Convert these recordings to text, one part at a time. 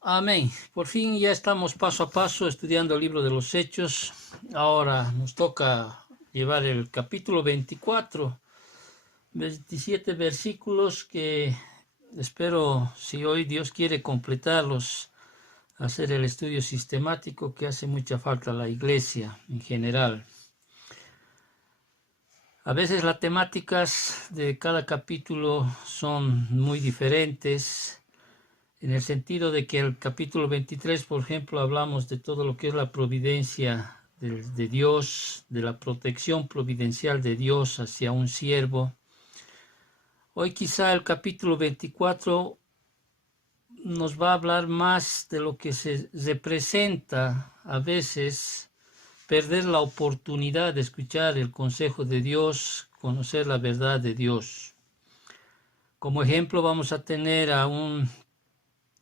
Amén. Por fin ya estamos paso a paso estudiando el libro de los Hechos. Ahora nos toca llevar el capítulo 24, 27 versículos que espero, si hoy Dios quiere completarlos, hacer el estudio sistemático que hace mucha falta a la iglesia en general. A veces las temáticas de cada capítulo son muy diferentes, en el sentido de que el capítulo 23, por ejemplo, hablamos de todo lo que es la providencia de Dios, de la protección providencial de Dios hacia un siervo. Hoy quizá el capítulo 24 nos va a hablar más de lo que se representa a veces perder la oportunidad de escuchar el consejo de Dios, conocer la verdad de Dios. Como ejemplo vamos a tener a un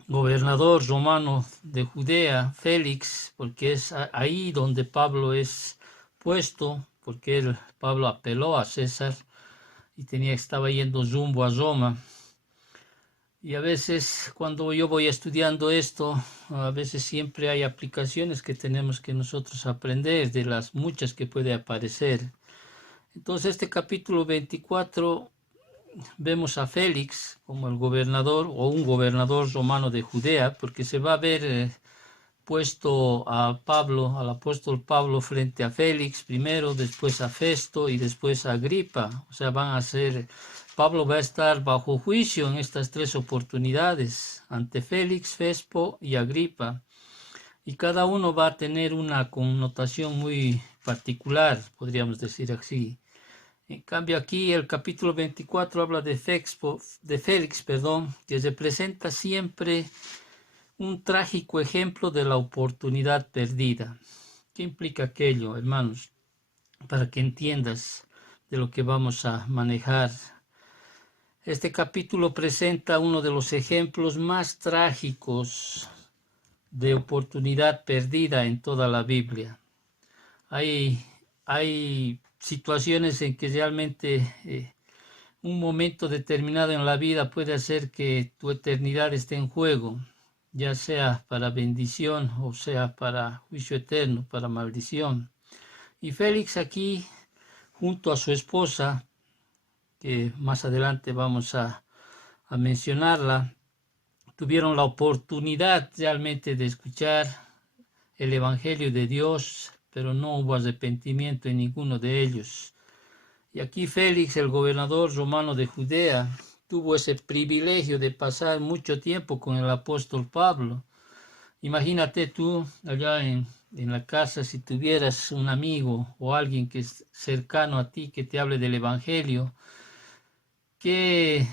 gobernador romano de Judea, Félix, porque es ahí donde Pablo es puesto, porque Pablo apeló a César y estaba yendo rumbo a Roma. Y a veces cuando yo voy estudiando esto, a veces siempre hay aplicaciones que tenemos que nosotros aprender de las muchas que puede aparecer. Entonces este capítulo 24 vemos a Félix como el gobernador o un gobernador romano de Judea, porque se va a ver puesto a Pablo, al apóstol Pablo frente a Félix primero, después a Festo y después a Agripa. O sea, Pablo va a estar bajo juicio en estas tres oportunidades, ante Félix, Festo y Agripa. Y cada uno va a tener una connotación muy particular, podríamos decir así. En cambio aquí el capítulo 24 habla de Félix, que representa siempre un trágico ejemplo de la oportunidad perdida. ¿Qué implica aquello, hermanos? Para que entiendas de lo que vamos a manejar. Este capítulo presenta uno de los ejemplos más trágicos de oportunidad perdida en toda la Biblia. Hay situaciones en que realmente un momento determinado en la vida puede hacer que tu eternidad esté en juego, ya sea para bendición o sea para juicio eterno, para maldición. Y Félix aquí, junto a su esposa, que más adelante vamos a mencionarla, tuvieron la oportunidad realmente de escuchar el Evangelio de Dios, pero no hubo arrepentimiento en ninguno de ellos. Y aquí Félix, el gobernador romano de Judea, tuvo ese privilegio de pasar mucho tiempo con el apóstol Pablo. Imagínate tú allá en la casa, si tuvieras un amigo o alguien que es cercano a ti que te hable del Evangelio, qué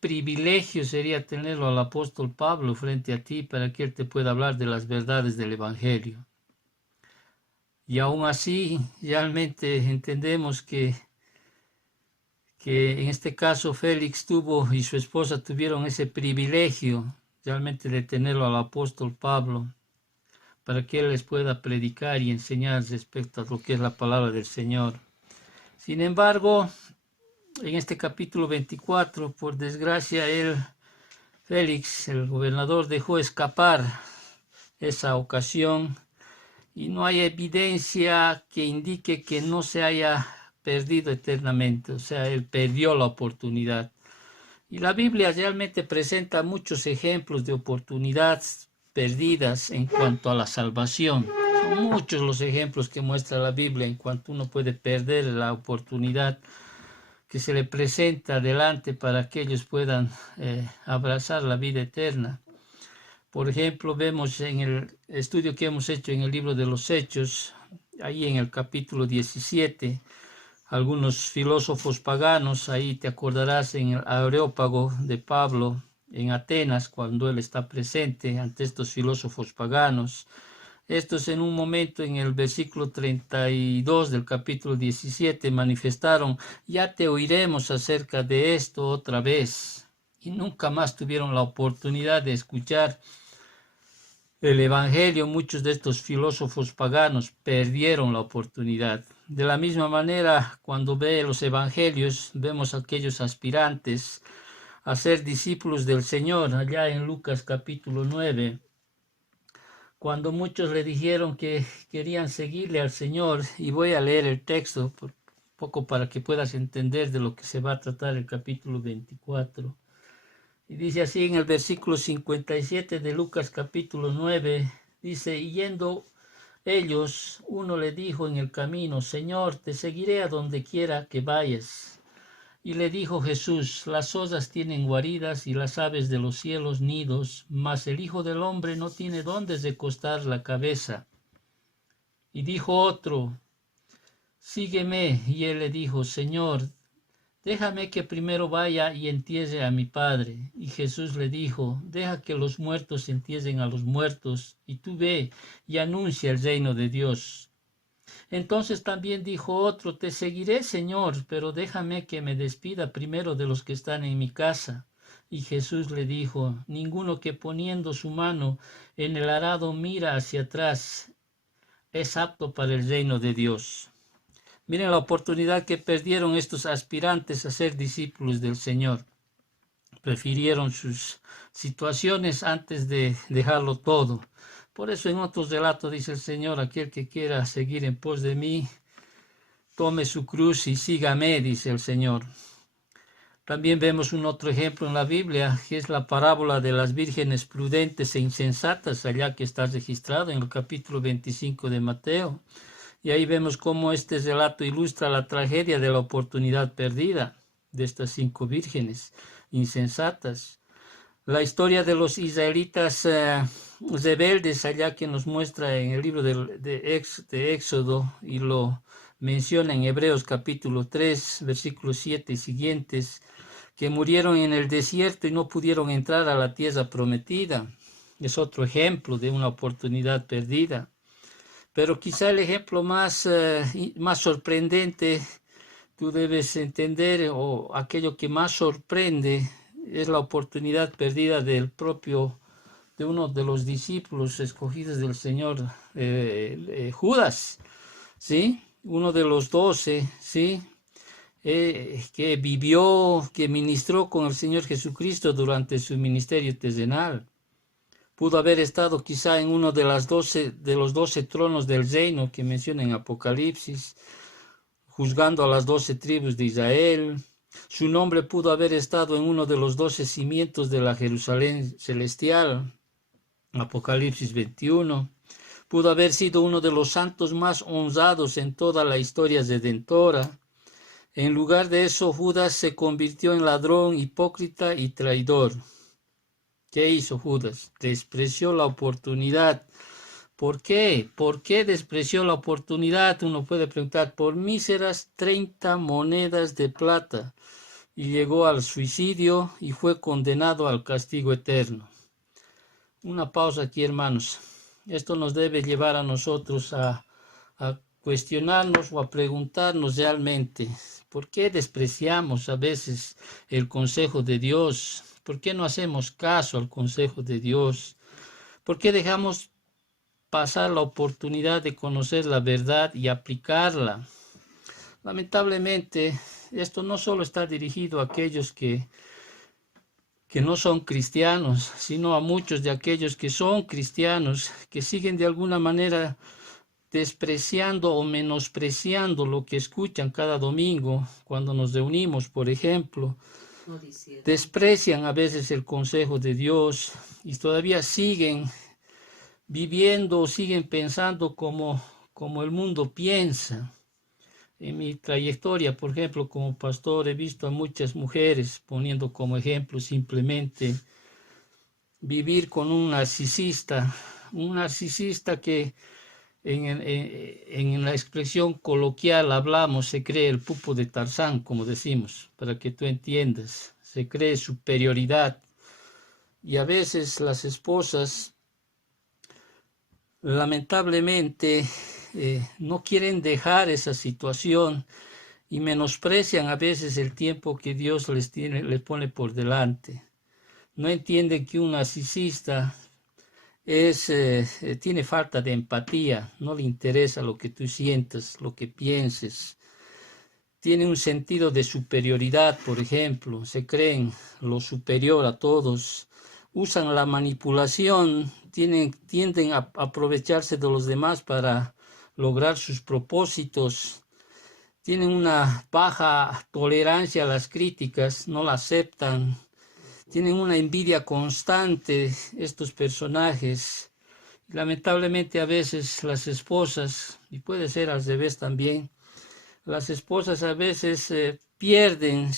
privilegio sería tenerlo al apóstol Pablo frente a ti para que él te pueda hablar de las verdades del Evangelio. Y aún así, realmente entendemos que en este caso Félix y su esposa tuvieron ese privilegio realmente de tenerlo al apóstol Pablo para que él les pueda predicar y enseñar respecto a lo que es la palabra del Señor. Sin embargo, en este capítulo 24, por desgracia, Félix, el gobernador, dejó escapar esa ocasión y no hay evidencia que indique que no se haya perdido eternamente, o sea, él perdió la oportunidad. Y la Biblia realmente presenta muchos ejemplos de oportunidades perdidas en cuanto a la salvación. Son muchos los ejemplos que muestra la Biblia en cuanto uno puede perder la oportunidad que se le presenta adelante para que ellos puedan abrazar la vida eterna. Por ejemplo, vemos en el estudio que hemos hecho en el libro de los Hechos, ahí en el capítulo 17, algunos filósofos paganos, ahí te acordarás en el Areópago de Pablo en Atenas, cuando él está presente ante estos filósofos paganos. Estos en un momento en el versículo 32 del capítulo 17 manifestaron: ya te oiremos acerca de esto otra vez. Y nunca más tuvieron la oportunidad de escuchar el Evangelio. Muchos de estos filósofos paganos perdieron la oportunidad. De la misma manera, cuando ve los Evangelios, vemos a aquellos aspirantes a ser discípulos del Señor, allá en Lucas capítulo 9, cuando muchos le dijeron que querían seguirle al Señor, y voy a leer el texto por poco para que puedas entender de lo que se va a tratar el capítulo 24. Y dice así en el versículo 57 de Lucas capítulo 9, dice, y yendo ellos, uno le dijo en el camino, Señor, te seguiré a donde quiera que vayas. Y le dijo Jesús, las zorras tienen guaridas y las aves de los cielos nidos, mas el Hijo del Hombre no tiene dónde recostar la cabeza. Y dijo otro, sígueme. Y él le dijo, Señor, déjame que primero vaya y entierre a mi padre. Y Jesús le dijo, deja que los muertos entierren a los muertos, y tú ve y anuncia el reino de Dios. Entonces también dijo otro, te seguiré, Señor, pero déjame que me despida primero de los que están en mi casa. Y Jesús le dijo, ninguno que poniendo su mano en el arado mira hacia atrás es apto para el reino de Dios. Miren la oportunidad que perdieron estos aspirantes a ser discípulos del Señor. Prefirieron sus situaciones antes de dejarlo todo. Por eso en otros relatos dice el Señor, aquel que quiera seguir en pos de mí, tome su cruz y sígame, dice el Señor. También vemos un otro ejemplo en la Biblia, que es la parábola de las vírgenes prudentes e insensatas, allá que está registrado en el capítulo 25 de Mateo. Y ahí vemos cómo este relato ilustra la tragedia de la oportunidad perdida de estas 5 vírgenes insensatas. La historia de los israelitas rebeldes, allá que nos muestra en el libro de Éxodo, y lo menciona en Hebreos capítulo 3, versículos 7 y siguientes, que murieron en el desierto y no pudieron entrar a la tierra prometida. Es otro ejemplo de una oportunidad perdida. Pero quizá el ejemplo más sorprendente, tú debes entender, o aquello que más sorprende, es la oportunidad perdida de uno de los discípulos escogidos del Señor, Judas, ¿sí? Uno de los 12, ¿sí? Que vivió, que ministró con el Señor Jesucristo durante su ministerio terrenal. Pudo haber estado quizá en uno de los 12 tronos del reino que menciona en Apocalipsis, juzgando a las 12 tribus de Israel. Su nombre pudo haber estado en uno de los 12 cimientos de la Jerusalén celestial, Apocalipsis 21. Pudo haber sido uno de los santos más honrados en toda la historia redentora. En lugar de eso, Judas se convirtió en ladrón, hipócrita y traidor. ¿Qué hizo Judas? Despreció la oportunidad. ¿Por qué? ¿Por qué despreció la oportunidad? Uno puede preguntar, por míseras 30 monedas de plata. Y llegó al suicidio y fue condenado al castigo eterno. Una pausa aquí, hermanos. Esto nos debe llevar a nosotros a cuestionarnos o a preguntarnos realmente, ¿por qué despreciamos a veces el consejo de Dios? ¿Por qué no hacemos caso al consejo de Dios? ¿Por qué dejamos pasar la oportunidad de conocer la verdad y aplicarla? Lamentablemente, esto no solo está dirigido a aquellos que no son cristianos, sino a muchos de aquellos que son cristianos, que siguen de alguna manera despreciando o menospreciando lo que escuchan cada domingo cuando nos reunimos, por ejemplo. Desprecian a veces el consejo de Dios y todavía siguen viviendo, siguen pensando como el mundo piensa. En mi trayectoria, por ejemplo, como pastor, he visto a muchas mujeres poniendo como ejemplo simplemente vivir con un narcisista que en la expresión coloquial hablamos, se cree el pupo de Tarzán, como decimos, para que tú entiendas, se cree superioridad. Y a veces las esposas, lamentablemente, no quieren dejar esa situación y menosprecian a veces el tiempo que Dios les pone por delante. No entienden que un narcisista tiene falta de empatía, no le interesa lo que tú sientas, lo que pienses. tienen un sentido de superioridad, por ejemplo, se creen lo superior a todos, usan la manipulación, tienden a aprovecharse de los demás para lograr sus propósitos, tienen una baja tolerancia a las críticas, no la aceptan, tienen una envidia constante estos personajes. Lamentablemente a veces las esposas, y puede ser al revés también, las esposas a veces pierden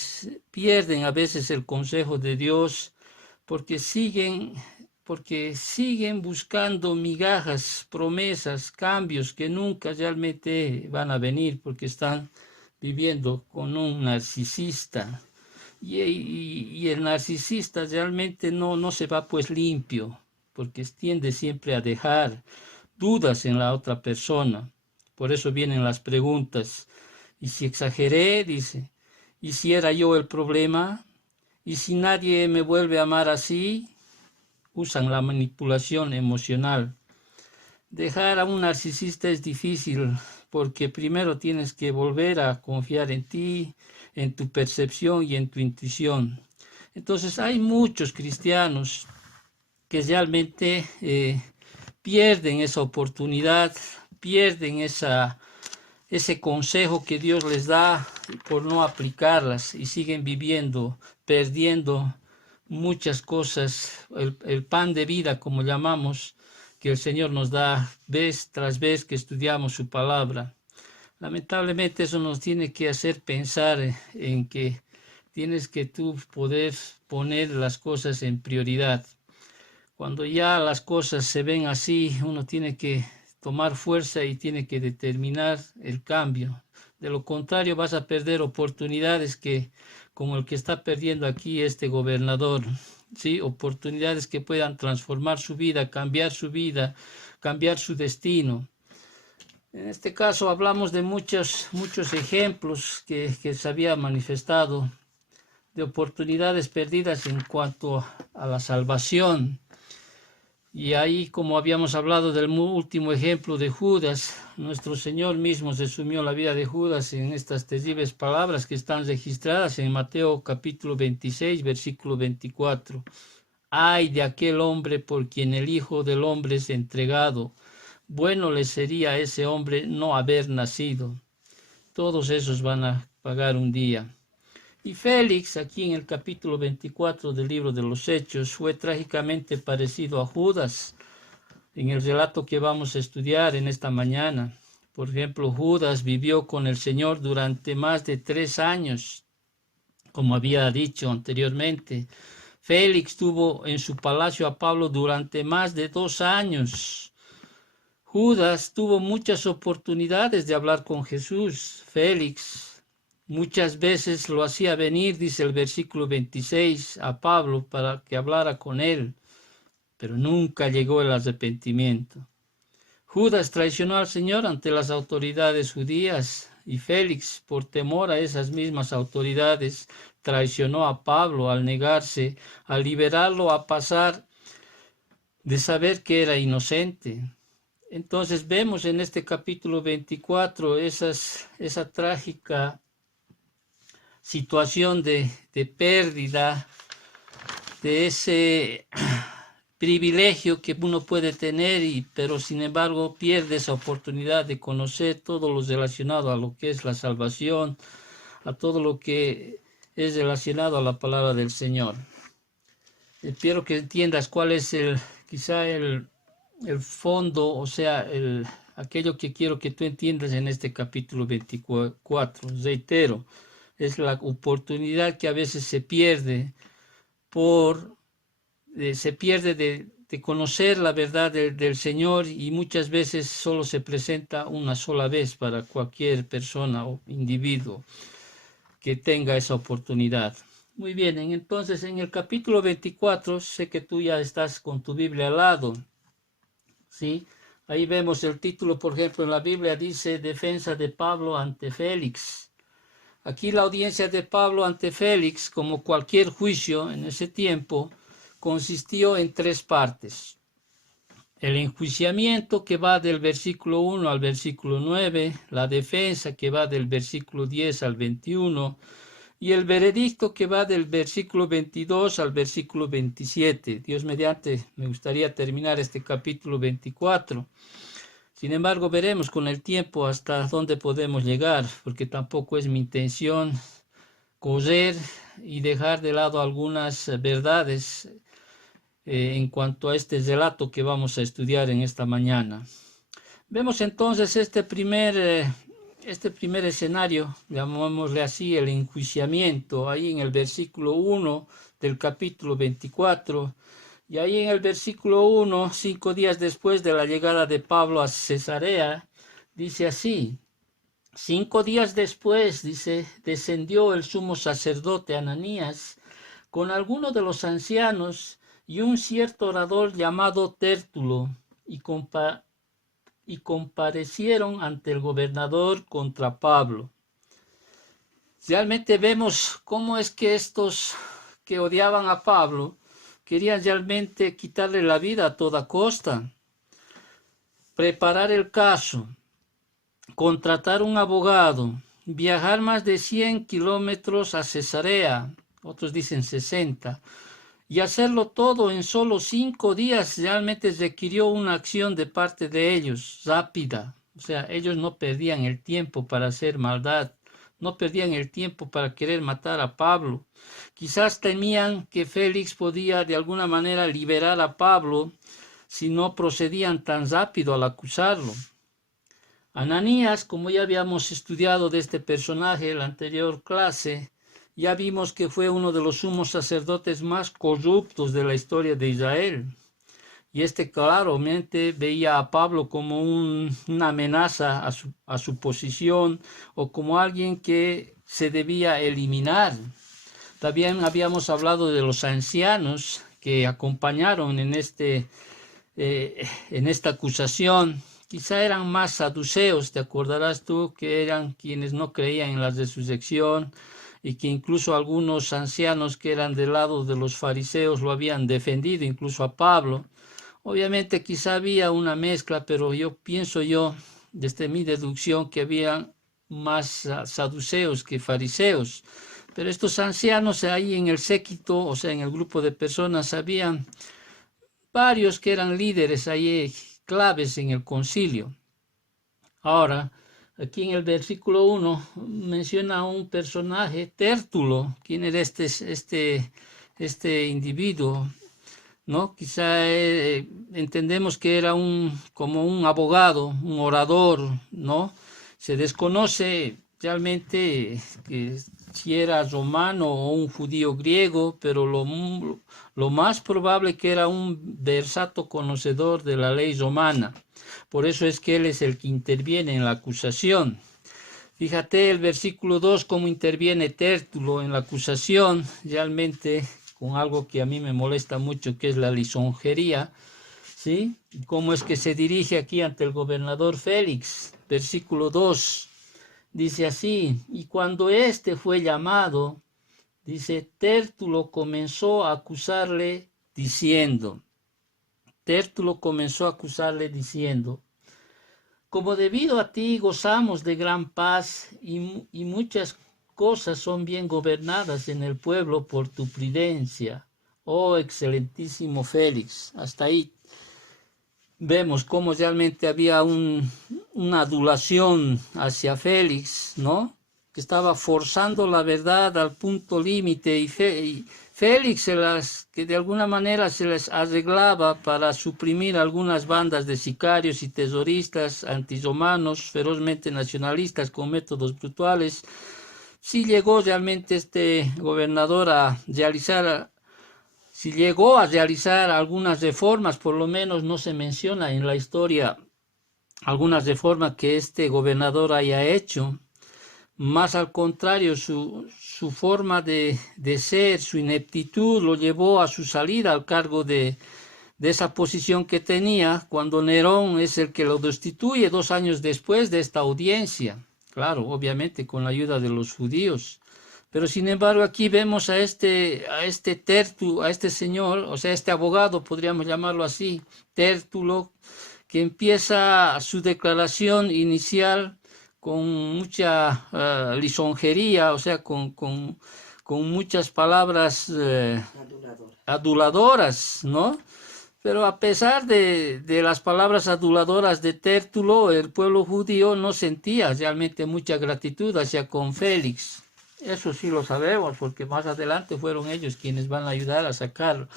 a veces el consejo de Dios porque siguen buscando migajas, promesas, cambios que nunca realmente van a venir porque están viviendo con un narcisista. Y el narcisista realmente no se va pues limpio, porque tiende siempre a dejar dudas en la otra persona. Por eso vienen las preguntas. ¿Y si exageré? Dice. ¿Y si era yo el problema? ¿Y si nadie me vuelve a amar así? Usan la manipulación emocional. Dejar a un narcisista es difícil porque primero tienes que volver a confiar en ti, en tu percepción y en tu intuición. Entonces hay muchos cristianos que realmente pierden esa oportunidad, pierden ese consejo que Dios les da por no aplicarlas y siguen viviendo, perdiendo muchas cosas, el pan de vida, como llamamos, que el Señor nos da vez tras vez que estudiamos su palabra. Lamentablemente eso nos tiene que hacer pensar en que tienes que tú poder poner las cosas en prioridad. Cuando ya las cosas se ven así, uno tiene que tomar fuerza y tiene que determinar el cambio. De lo contrario vas a perder oportunidades como el que está perdiendo aquí este gobernador, ¿sí? Oportunidades que puedan transformar su vida, cambiar su destino. En este caso hablamos de muchos ejemplos que se había manifestado de oportunidades perdidas en cuanto a la salvación. Y ahí, como habíamos hablado del último ejemplo de Judas, nuestro Señor mismo resumió la vida de Judas en estas terribles palabras que están registradas en Mateo capítulo 26, versículo 24. Ay de aquel hombre por quien el Hijo del Hombre es entregado. Bueno le sería a ese hombre no haber nacido. Todos esos van a pagar un día. Y Félix, aquí en el capítulo 24 del libro de los Hechos, fue trágicamente parecido a Judas en el relato que vamos a estudiar en esta mañana. Por ejemplo, Judas vivió con el Señor durante más de 3 años, como había dicho anteriormente. Félix tuvo en su palacio a Pablo durante más de 2 años. Judas tuvo muchas oportunidades de hablar con Jesús. Félix muchas veces lo hacía venir, dice el versículo 26, a Pablo para que hablara con él, pero nunca llegó el arrepentimiento. Judas traicionó al Señor ante las autoridades judías y Félix, por temor a esas mismas autoridades, traicionó a Pablo al negarse a liberarlo a pasar de saber que era inocente. Entonces vemos en este capítulo 24 esa trágica situación de pérdida de ese privilegio que uno puede tener, pero sin embargo pierde esa oportunidad de conocer todo lo relacionado a lo que es la salvación, a todo lo que es relacionado a la palabra del Señor. Espero que entiendas cuál es quizá el fondo, o sea, aquello que quiero que tú entiendas en este capítulo 24. Reitero, es la oportunidad que a veces se pierde de conocer la verdad del Señor, y muchas veces solo se presenta una sola vez para cualquier persona o individuo que tenga esa oportunidad. Muy bien, entonces en el capítulo 24, sé que tú ya estás con tu Biblia al lado, ¿sí? Ahí vemos el título, por ejemplo, en la Biblia dice Defensa de Pablo ante Félix. Aquí la audiencia de Pablo ante Félix, como cualquier juicio en ese tiempo, consistió en 3 partes. el enjuiciamiento que va del versículo 1 al versículo 9, la defensa que va del versículo 10 al 21 y el veredicto que va del versículo 22 al versículo 27. Dios mediante, me gustaría terminar este capítulo 24. Sin embargo, veremos con el tiempo hasta dónde podemos llegar, porque tampoco es mi intención correr y dejar de lado algunas verdades en cuanto a este relato que vamos a estudiar en esta mañana. Vemos entonces este primer escenario, llamémosle así, el enjuiciamiento, ahí en el versículo 1 del capítulo 24, y ahí en el versículo 1, 5 días después de la llegada de Pablo a Cesarea, dice así: 5 días después, dice, descendió el sumo sacerdote Ananías con algunos de los ancianos y un cierto orador llamado Tértulo, y comparecieron ante el gobernador contra Pablo. Realmente vemos cómo es que estos que odiaban a Pablo querían realmente quitarle la vida a toda costa, preparar el caso, contratar un abogado, viajar más de 100 kilómetros a Cesarea, otros dicen 60, y hacerlo todo en solo 5 días realmente requirió una acción de parte de ellos, rápida. O sea, ellos no perdían el tiempo para hacer maldad, no perdían el tiempo para querer matar a Pablo. Quizás temían que Félix podía de alguna manera liberar a Pablo si no procedían tan rápido al acusarlo. Ananías, como ya habíamos estudiado de este personaje en la anterior clase, ya vimos que fue uno de los sumos sacerdotes más corruptos de la historia de Israel. Y claramente veía a Pablo como una amenaza a su posición o como alguien que se debía eliminar. También habíamos hablado de los ancianos que acompañaron en esta acusación. Quizá eran más saduceos, te acordarás tú, que eran quienes no creían en la resurrección, y que incluso algunos ancianos que eran del lado de los fariseos lo habían defendido, incluso a Pablo. Obviamente quizá había una mezcla, pero pienso desde mi deducción, que había más saduceos que fariseos. Pero estos ancianos ahí en el séquito, o sea, en el grupo de personas, habían varios que eran líderes ahí, claves en el concilio. Ahora, aquí en el versículo 1 menciona a un personaje, Tértulo. ¿Quién era este individuo? ¿No? Quizá entendemos que era como un abogado, un orador, ¿no? Se desconoce realmente que si era romano o un judío griego, pero lo más probable que era un versato conocedor de la ley romana. Por eso es que él es el que interviene en la acusación. Fíjate el versículo 2 cómo interviene Tértulo en la acusación, realmente con algo que a mí me molesta mucho, que es la lisonjería, ¿sí? Cómo es que se dirige aquí ante el gobernador Félix. Versículo 2 dice así: y cuando éste fue llamado, dice, Tértulo comenzó a acusarle diciendo, como debido a ti gozamos de gran paz y muchas cosas son bien gobernadas en el pueblo por tu prudencia, oh excelentísimo Félix. Hasta ahí vemos cómo realmente había una adulación hacia Félix, ¿no? Que estaba forzando la verdad al punto límite, y Félix que de alguna manera se les arreglaba para suprimir algunas bandas de sicarios y terroristas antirromanos ferozmente nacionalistas con métodos brutales. Sí llegó realmente este gobernador si llegó a realizar algunas reformas, por lo menos no se menciona en la historia algunas reformas que este gobernador haya hecho. Más al contrario, su forma de ser, su ineptitud, lo llevó a su salida al cargo de esa posición que tenía, cuando Nerón es el que lo destituye 2 años después de esta audiencia. Claro, obviamente con la ayuda de los judíos, Pero sin embargo aquí vemos a este señor, o sea, este abogado, podríamos llamarlo así, Tértulo, que empieza su declaración inicial con mucha lisonjería, o sea, con muchas palabras aduladoras, ¿no? Pero a pesar de las palabras aduladoras de Tértulo, el pueblo judío no sentía realmente mucha gratitud hacia con Félix. Eso sí lo sabemos, porque más adelante fueron ellos quienes van a ayudar a sacarlo.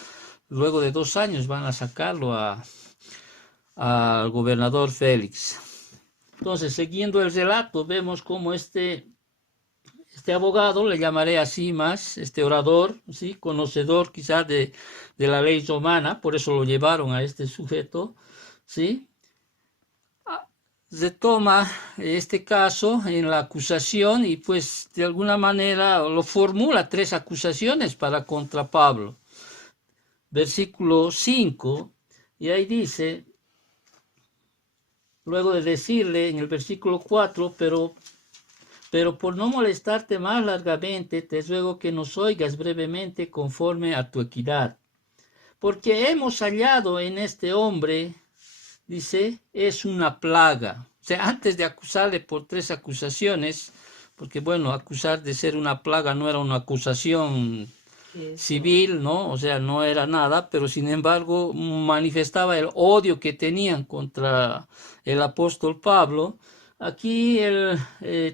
Luego de 2 años van a sacarlo al gobernador Félix. Entonces, siguiendo el relato, vemos cómo este abogado, le llamaré así más, este orador, ¿sí? Conocedor quizás de la ley romana, por eso lo llevaron a este sujeto, ¿sí? Se toma este caso en la acusación y pues de alguna manera lo formula 3 acusaciones para contra Pablo. Versículo 5, y ahí dice, luego de decirle en el versículo 4, pero por no molestarte más largamente, te ruego que nos oigas brevemente conforme a tu equidad. Porque hemos hallado en este hombre, dice, es una plaga. O sea, antes de acusarle por 3 acusaciones, porque bueno, acusar de ser una plaga no era una acusación civil, ¿no? O sea, no era nada, pero sin embargo manifestaba el odio que tenían contra el apóstol Pablo. Aquí el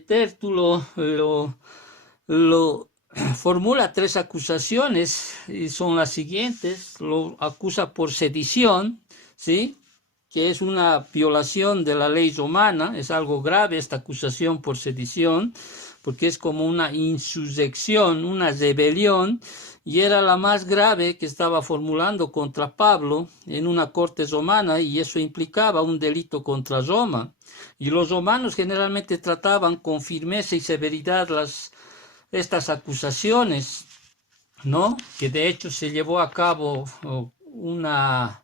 Tértulo lo formula 3 acusaciones y son las siguientes. Lo acusa por sedición, ¿sí? Que es una violación de la ley romana, es algo grave esta acusación por sedición, porque es como una insurrección, una rebelión, y era la más grave que estaba formulando contra Pablo en una corte romana, y eso implicaba un delito contra Roma. Y los romanos generalmente trataban con firmeza y severidad estas acusaciones, ¿no? Que de hecho se llevó a cabo una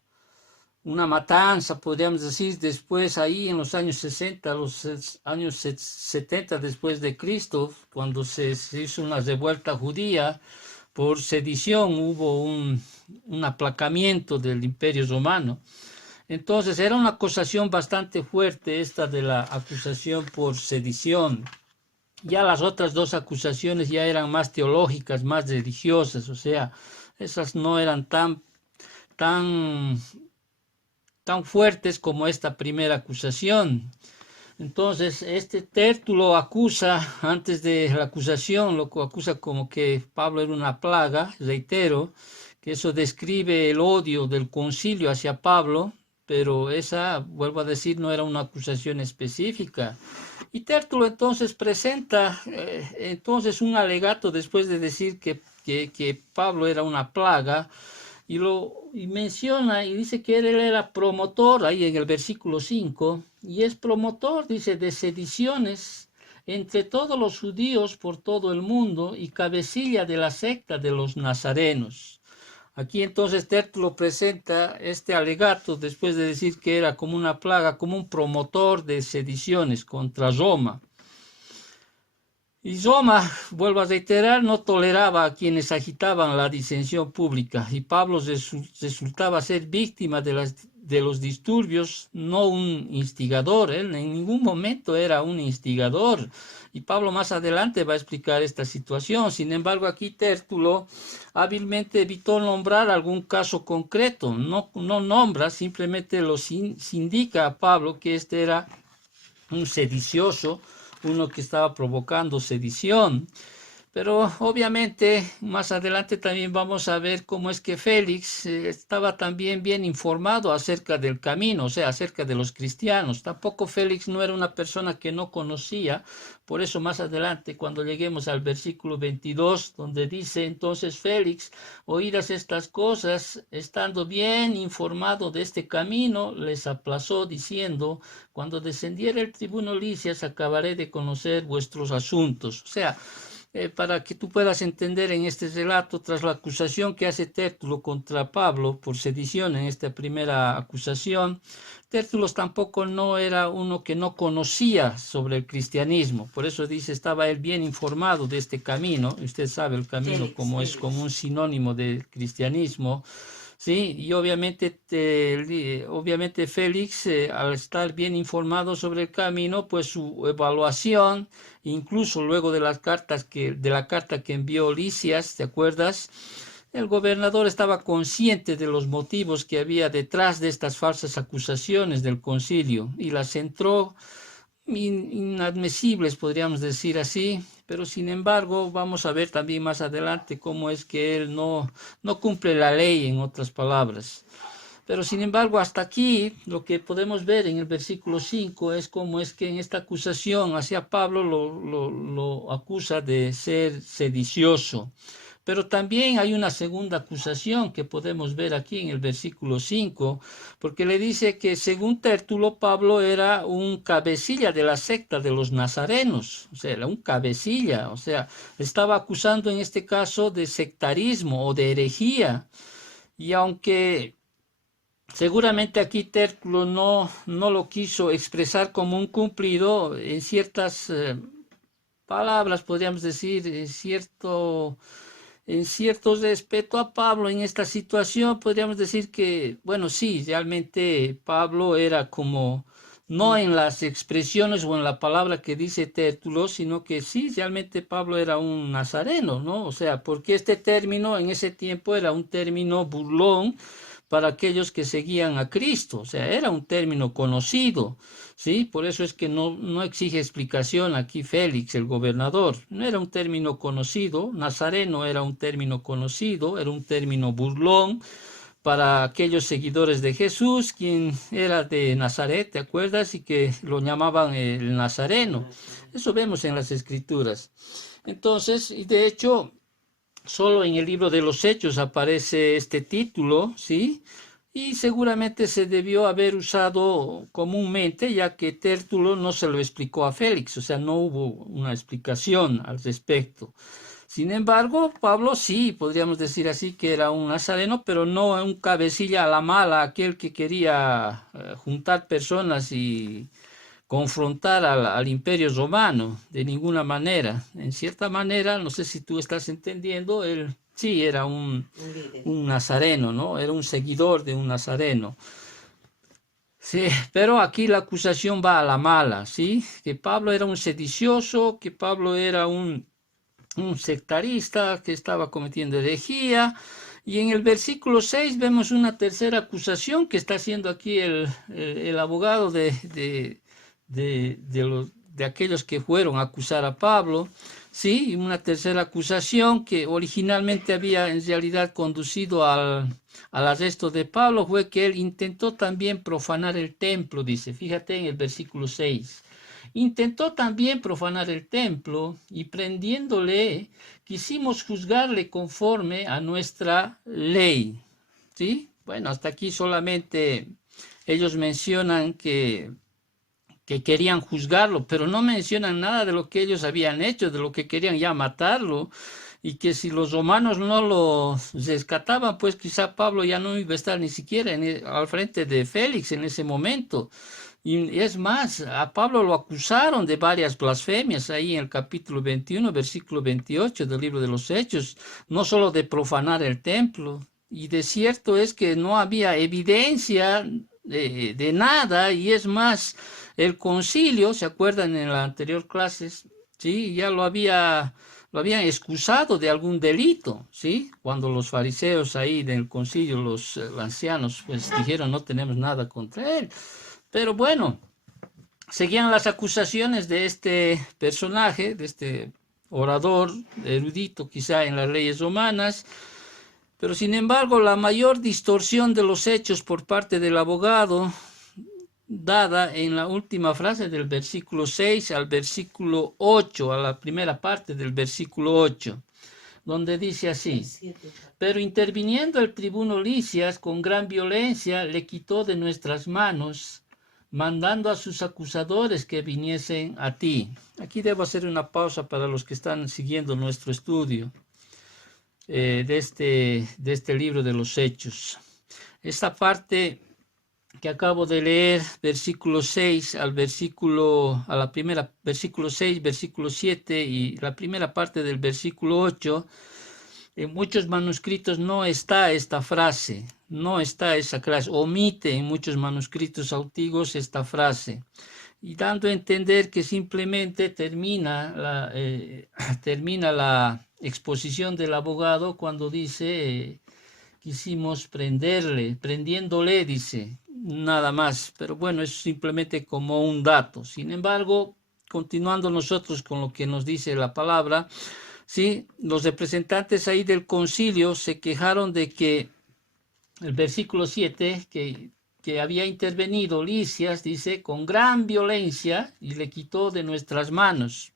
matanza, podríamos decir, después ahí en los años 60, los años 70 después de Cristo, cuando se hizo una revuelta judía por sedición, hubo un aplacamiento del Imperio Romano. Entonces era una acusación bastante fuerte esta de la acusación por sedición. Ya las otras 2 acusaciones ya eran más teológicas, más religiosas, o sea, esas no eran tan fuertes como esta primera acusación. Entonces, este Tértulo acusa, antes de la acusación, lo acusa como que Pablo era una plaga, reitero, que eso describe el odio del concilio hacia Pablo, pero esa, vuelvo a decir, no era una acusación específica. Y Tértulo entonces presenta entonces un alegato después de decir que Pablo era una plaga, y menciona y dice que él era promotor, ahí en el versículo 5, y es promotor, dice, de sediciones entre todos los judíos por todo el mundo y cabecilla de la secta de los nazarenos. Aquí entonces Tértulo presenta este alegato después de decir que era como una plaga, como un promotor de sediciones contra Roma. Y Roma, vuelvo a reiterar, no toleraba a quienes agitaban la disensión pública, y Pablo resultaba ser víctima de los disturbios, no un instigador. Él en ningún momento era un instigador, y Pablo más adelante va a explicar esta situación. Sin embargo, aquí Tértulo hábilmente evitó nombrar algún caso concreto, no nombra, simplemente indica a Pablo que este era un sedicioso, uno que estaba provocando sedición. Pero obviamente más adelante también vamos a ver cómo es que Félix estaba también bien informado acerca del camino, o sea, acerca de los cristianos. Tampoco Félix no era una persona que no conocía. Por eso más adelante, cuando lleguemos al versículo 22, donde dice, entonces Félix, oídas estas cosas, estando bien informado de este camino, les aplazó diciendo, cuando descendiera el tribuno Licias, acabaré de conocer vuestros asuntos. O sea, para que tú puedas entender en este relato, tras la acusación que hace Tértulo contra Pablo por sedición en esta primera acusación, Tértulo tampoco no era uno que no conocía sobre el cristianismo, por eso dice, estaba él bien informado de este camino. Usted sabe el camino como es como un sinónimo del cristianismo. Sí, y obviamente, obviamente Félix, al estar bien informado sobre el camino, pues su evaluación, incluso luego de las cartas de la carta que envió Lisias, ¿te acuerdas? El gobernador estaba consciente de los motivos que había detrás de estas falsas acusaciones del concilio y las centró inadmisibles, podríamos decir así, pero sin embargo vamos a ver también más adelante cómo es que él no cumple la ley, en otras palabras. Pero sin embargo, hasta aquí lo que podemos ver en el versículo 5 es cómo es que en esta acusación hacia Pablo lo acusa de ser sedicioso. Pero también hay una segunda acusación que podemos ver aquí en el versículo 5, porque le dice que según Tértulo, Pablo era un cabecilla de la secta de los nazarenos, o sea, era un cabecilla, o sea, estaba acusando en este caso de sectarismo o de herejía. Y aunque seguramente aquí Tértulo no lo quiso expresar como un cumplido, en ciertas palabras, podríamos decir, en cierto respeto a Pablo en esta situación, podríamos decir que, bueno, sí, realmente Pablo era como, no en las expresiones o en la palabra que dice Tértulo, sino que sí, realmente Pablo era un nazareno, ¿no? O sea, porque este término en ese tiempo era un término burlón para aquellos que seguían a Cristo, o sea, era un término conocido, ¿sí? Por eso es que no exige explicación aquí Félix, el gobernador. No era un término conocido, nazareno era un término conocido, era un término burlón para aquellos seguidores de Jesús, quien era de Nazaret, ¿te acuerdas? Y que lo llamaban el nazareno. Eso vemos en las Escrituras. Entonces, y de hecho, solo en el libro de los Hechos aparece este título, ¿sí? Y seguramente se debió haber usado comúnmente, ya que Tértulo no se lo explicó a Félix, o sea, no hubo una explicación al respecto. Sin embargo, Pablo sí, podríamos decir así, que era un nazareno, pero no un cabecilla a la mala, aquel que quería juntar personas y confrontar al imperio romano, de ninguna manera. En cierta manera, no sé si tú estás entendiendo, él sí era un nazareno, ¿no? Era un seguidor de un nazareno. Sí, pero aquí la acusación va a la mala, ¿sí? Que Pablo era un sedicioso, que Pablo era un sectarista, que estaba cometiendo herejía. Y en el versículo 6 vemos una tercera acusación que está haciendo aquí el abogado de aquellos que fueron a acusar a Pablo, ¿sí? Y una tercera acusación que originalmente había en realidad conducido al arresto de Pablo fue que él intentó también profanar el templo, dice, fíjate en el versículo 6. Intentó también profanar el templo y prendiéndole quisimos juzgarle conforme a nuestra ley. ¿Sí? Bueno, hasta aquí solamente ellos mencionan que querían juzgarlo, pero no mencionan nada de lo que ellos habían hecho, de lo que querían ya matarlo, y que si los romanos no lo rescataban, pues quizá Pablo ya no iba a estar ni siquiera al frente de Félix en ese momento. Y es más, a Pablo lo acusaron de varias blasfemias ahí en el capítulo 21, versículo 28 del libro de los Hechos, no solo de profanar el templo, y de cierto es que no había evidencia de nada, y es más, el concilio, ¿se acuerdan en las anteriores clases? Sí, ya lo habían excusado de algún delito, ¿sí? Cuando los fariseos ahí del concilio, los ancianos, pues dijeron no tenemos nada contra él. Pero bueno, seguían las acusaciones de este personaje, de este orador erudito quizá en las leyes romanas, pero sin embargo la mayor distorsión de los hechos por parte del abogado, dada en la última frase del versículo 6 al versículo 8, a la primera parte del versículo 8, donde dice así: pero interviniendo el tribuno Lisias con gran violencia le quitó de nuestras manos mandando a sus acusadores que viniesen a ti. Aquí debo hacer una pausa para los que están siguiendo nuestro estudio de este libro de los Hechos. Esta parte que acabo de leer, versículo 6 al versículo, a la primera, versículo 6, versículo 7 y la primera parte del versículo 8, en muchos manuscritos no está esta frase, no está esa frase, omite en muchos manuscritos antiguos esta frase, y dando a entender que simplemente termina la exposición del abogado cuando dice, quisimos prendiéndole, dice, nada más, pero bueno, es simplemente como un dato. Sin embargo, continuando nosotros con lo que nos dice la palabra, sí, los representantes ahí del concilio se quejaron de que el versículo 7, que había intervenido Lisias, dice, con gran violencia y le quitó de nuestras manos.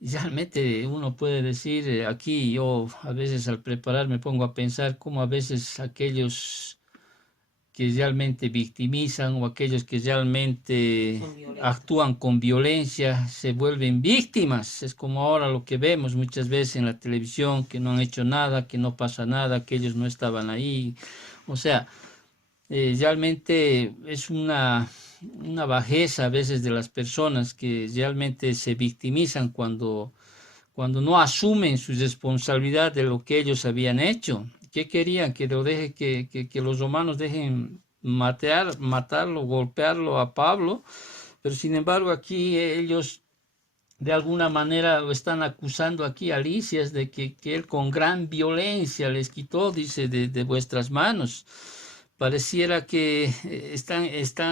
Y realmente uno puede decir, aquí yo a veces al preparar me pongo a pensar cómo a veces aquellos que realmente victimizan o aquellos que realmente actúan con violencia se vuelven víctimas. Es como ahora lo que vemos muchas veces en la televisión, que no han hecho nada, que no pasa nada, que ellos no estaban ahí. O sea, realmente es una bajeza a veces de las personas que realmente se victimizan cuando no asumen su responsabilidad de lo que ellos habían hecho. ¿Qué querían? Que los romanos dejen matarlo, golpearlo a Pablo, pero sin embargo aquí ellos de alguna manera lo están acusando aquí a Lisias de que él con gran violencia les quitó, dice, de vuestras manos. Pareciera que están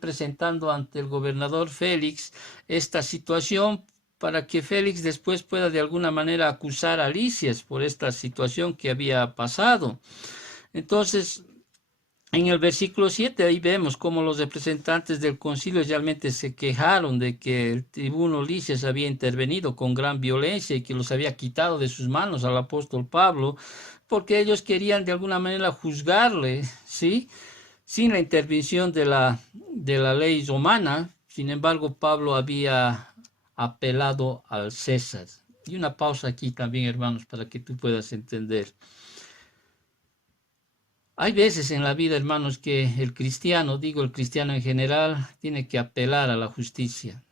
presentando ante el gobernador Félix esta situación para que Félix después pueda de alguna manera acusar a Lisias por esta situación que había pasado. Entonces, en el versículo 7 ahí vemos cómo los representantes del concilio realmente se quejaron de que el tribuno Lisias había intervenido con gran violencia y que los había quitado de sus manos al apóstol Pablo, porque ellos querían de alguna manera juzgarle, ¿sí? Sin la intervención de la ley romana. Sin embargo, Pablo había apelado al César. Y una pausa aquí también, hermanos, para que tú puedas entender. Hay veces en la vida, hermanos, que el cristiano en general, tiene que apelar a la justicia.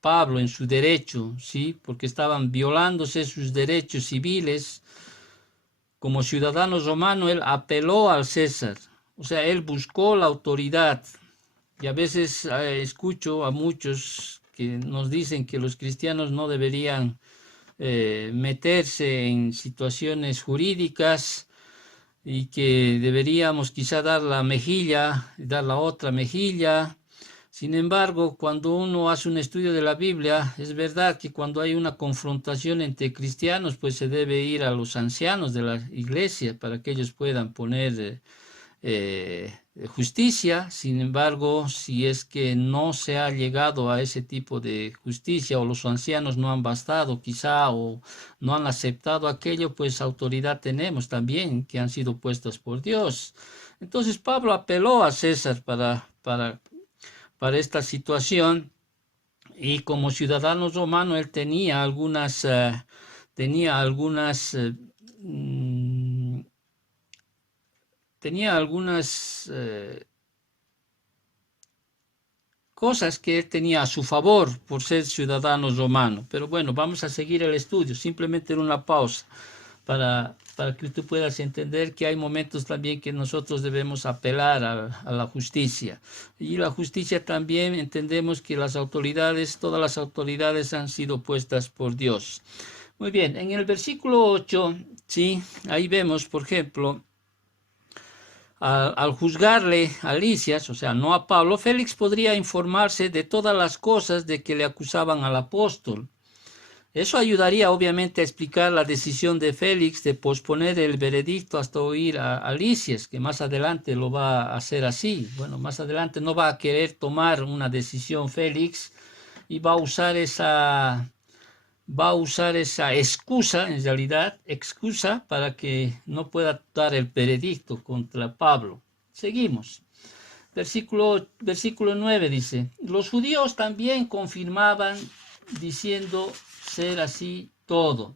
Pablo en su derecho, ¿sí? Porque estaban violándose sus derechos civiles. Como ciudadano romano, él apeló al César. O sea, él buscó la autoridad. Y a veces escucho a muchos que nos dicen que los cristianos no deberían meterse en situaciones jurídicas y que deberíamos quizá dar la mejilla, dar la otra mejilla. Sin embargo, cuando uno hace un estudio de la Biblia, es verdad que cuando hay una confrontación entre cristianos, pues se debe ir a los ancianos de la iglesia para que ellos puedan poner justicia. Sin embargo, si es que no se ha llegado a ese tipo de justicia o los ancianos no han bastado quizá o no han aceptado aquello, pues autoridad tenemos también que han sido puestas por Dios. Entonces Pablo apeló a César para esta situación y como ciudadano romano él tenía algunas cosas que él tenía a su favor por ser ciudadano romano. Pero bueno, vamos a seguir el estudio, simplemente en una pausa, para que tú puedas entender que hay momentos también que nosotros debemos apelar a la justicia. Y la justicia también entendemos que todas las autoridades han sido puestas por Dios. Muy bien, en el versículo 8, ¿sí? Ahí vemos, por ejemplo, al juzgarle a Lisias, o sea, no a Pablo, Félix podría informarse de todas las cosas de que le acusaban al apóstol. Eso ayudaría obviamente a explicar la decisión de Félix de posponer el veredicto hasta oír a Lisias, que más adelante lo va a hacer así. Bueno, más adelante no va a querer tomar una decisión Félix y va a usar esa excusa, en realidad, para que no pueda dar el veredicto contra Pablo. Seguimos. Versículo 9 dice, los judíos también confirmaban diciendo ser así todo.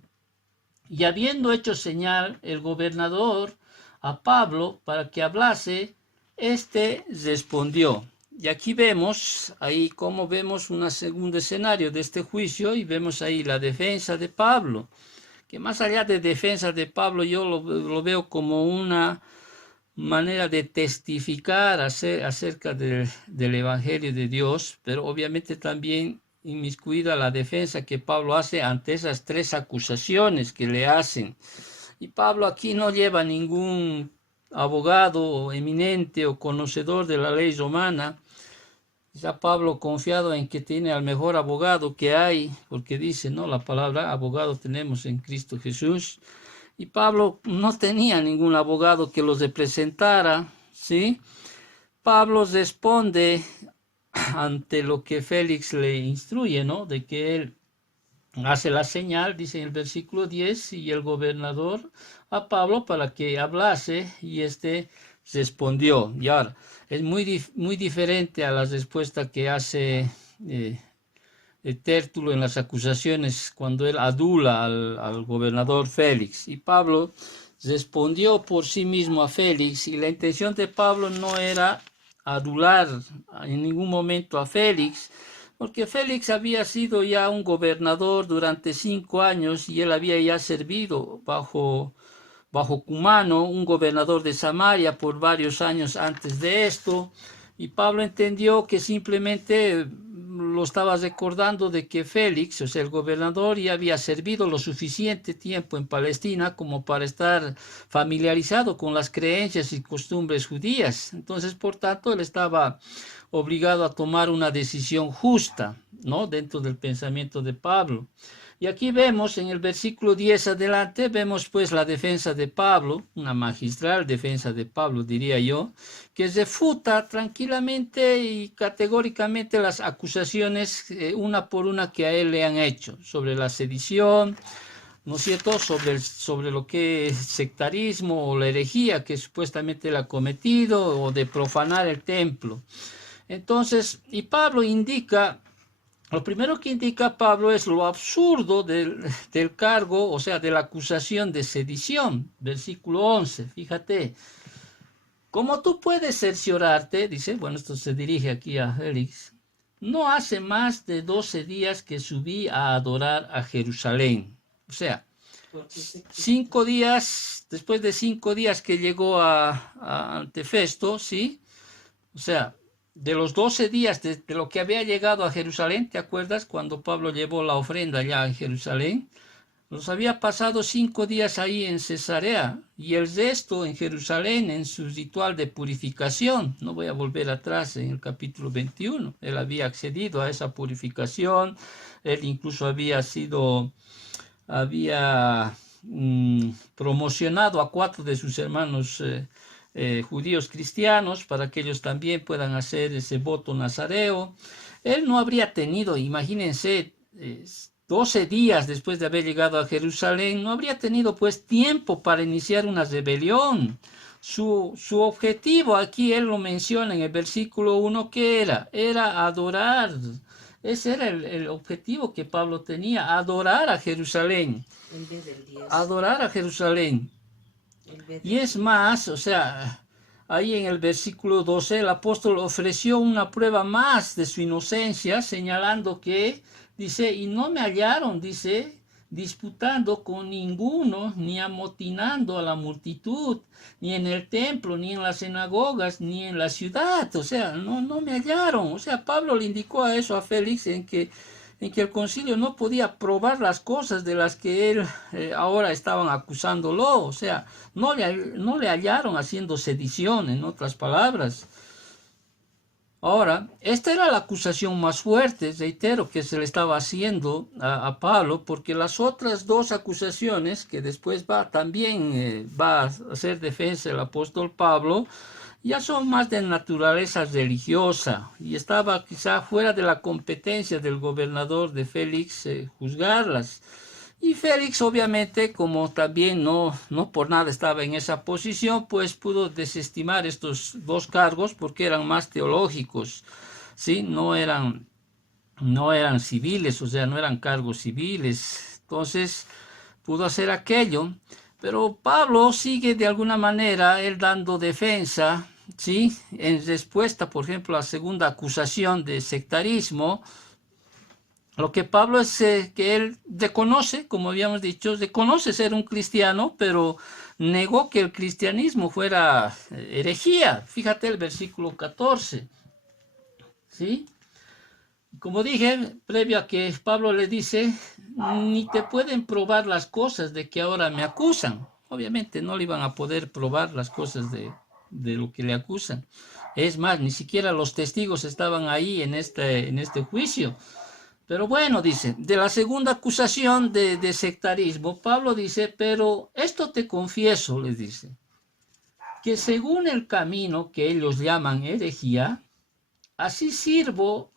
Y habiendo hecho señal el gobernador a Pablo para que hablase, éste respondió. Y aquí vemos, ahí como vemos un segundo escenario de este juicio y vemos ahí la defensa de Pablo, que más allá de defensa de Pablo yo lo veo como una manera de testificar acerca del Evangelio de Dios, pero obviamente también inmiscuida la defensa que Pablo hace ante esas tres acusaciones que le hacen. Y Pablo aquí no lleva ningún abogado eminente o conocedor de la ley romana. Ya Pablo confiado en que tiene al mejor abogado que hay, porque dice, ¿no? La palabra abogado tenemos en Cristo Jesús. Y Pablo no tenía ningún abogado que los representara, ¿sí? Pablo responde ante lo que Félix le instruye, ¿no? De que él hace la señal, dice en el versículo 10, y el gobernador a Pablo para que hablase, y este respondió. Y ahora, es muy diferente a la respuesta que hace Tértulo en las acusaciones cuando él adula al gobernador Félix. Y Pablo respondió por sí mismo a Félix, y la intención de Pablo no era adular en ningún momento a Félix, porque Félix había sido ya un gobernador durante 5 años y él había ya servido bajo Cumano, un gobernador de Samaria, por varios años antes de esto. Y Pablo entendió que simplemente lo estaba recordando de que Félix, o sea, el gobernador, ya había servido lo suficiente tiempo en Palestina como para estar familiarizado con las creencias y costumbres judías. Entonces, por tanto, él estaba obligado a tomar una decisión justa, ¿no? Dentro del pensamiento de Pablo. Y aquí vemos en el versículo 10 adelante, vemos pues la defensa de Pablo, una magistral defensa de Pablo, diría yo, que refuta tranquilamente y categóricamente las acusaciones una por una que a él le han hecho sobre la sedición, ¿no es cierto?, sobre lo que es sectarismo o la herejía que supuestamente él ha cometido, o de profanar el templo. Entonces, y Pablo indica, lo primero que indica Pablo es lo absurdo del cargo, o sea, de la acusación de sedición. Versículo 11, fíjate. Como tú puedes cerciorarte, dice, bueno, esto se dirige aquí a Félix, no hace más de 12 días que subí a adorar a Jerusalén. O sea, 5 días, después de 5 días que llegó ante Festo, ¿sí? O sea, de los 12 días de lo que había llegado a Jerusalén, ¿te acuerdas? Cuando Pablo llevó la ofrenda allá en Jerusalén, los había pasado 5 días ahí en Cesarea y el resto en Jerusalén en su ritual de purificación. No voy a volver atrás en el capítulo 21. Él había accedido a esa purificación, él incluso había promocionado a 4 de sus hermanos judíos cristianos para que ellos también puedan hacer ese voto nazareo. Él no habría tenido, imagínense, 12 días después de haber llegado a Jerusalén, no habría tenido pues tiempo para iniciar una rebelión. Su objetivo, aquí él lo menciona en el versículo 1, ¿qué era? Era adorar. Ese era el objetivo que Pablo tenía, adorar a Jerusalén. En vez del 10. Adorar a Jerusalén. Y es más, o sea, ahí en el versículo 12 el apóstol ofreció una prueba más de su inocencia, señalando que, dice, y no me hallaron, dice, disputando con ninguno, ni amotinando a la multitud, ni en el templo, ni en las sinagogas, ni en la ciudad. O sea, no me hallaron. O sea, Pablo le indicó a eso a Félix en que el concilio no podía probar las cosas de las que él ahora estaban acusándolo. O sea, no le hallaron haciendo sedición, en otras palabras. Ahora, esta era la acusación más fuerte, reitero, que se le estaba haciendo a Pablo, porque las otras 2 acusaciones, que después también va a hacer defensa el apóstol Pablo, ya son más de naturaleza religiosa, y estaba quizá fuera de la competencia del gobernador de Félix juzgarlas. Y Félix, obviamente, como también no por nada estaba en esa posición, pues pudo desestimar estos dos cargos porque eran más teológicos, ¿sí? No eran civiles, o sea, no eran cargos civiles. Entonces, pudo hacer aquello. Pero Pablo sigue de alguna manera, él dando defensa, ¿sí? En respuesta, por ejemplo, a la segunda acusación de sectarismo. Lo que Pablo es que él reconoce, como habíamos dicho, reconoce ser un cristiano, pero negó que el cristianismo fuera herejía. Fíjate el versículo 14, ¿sí? Como dije, previo a que Pablo le dice, ni te pueden probar las cosas de que ahora me acusan. Obviamente no le iban a poder probar las cosas de lo que le acusan. Es más, ni siquiera los testigos estaban ahí en este juicio. Pero bueno, dice, de la segunda acusación de sectarismo, Pablo dice, pero esto te confieso, les dice, que según el camino que ellos llaman herejía, así sirvo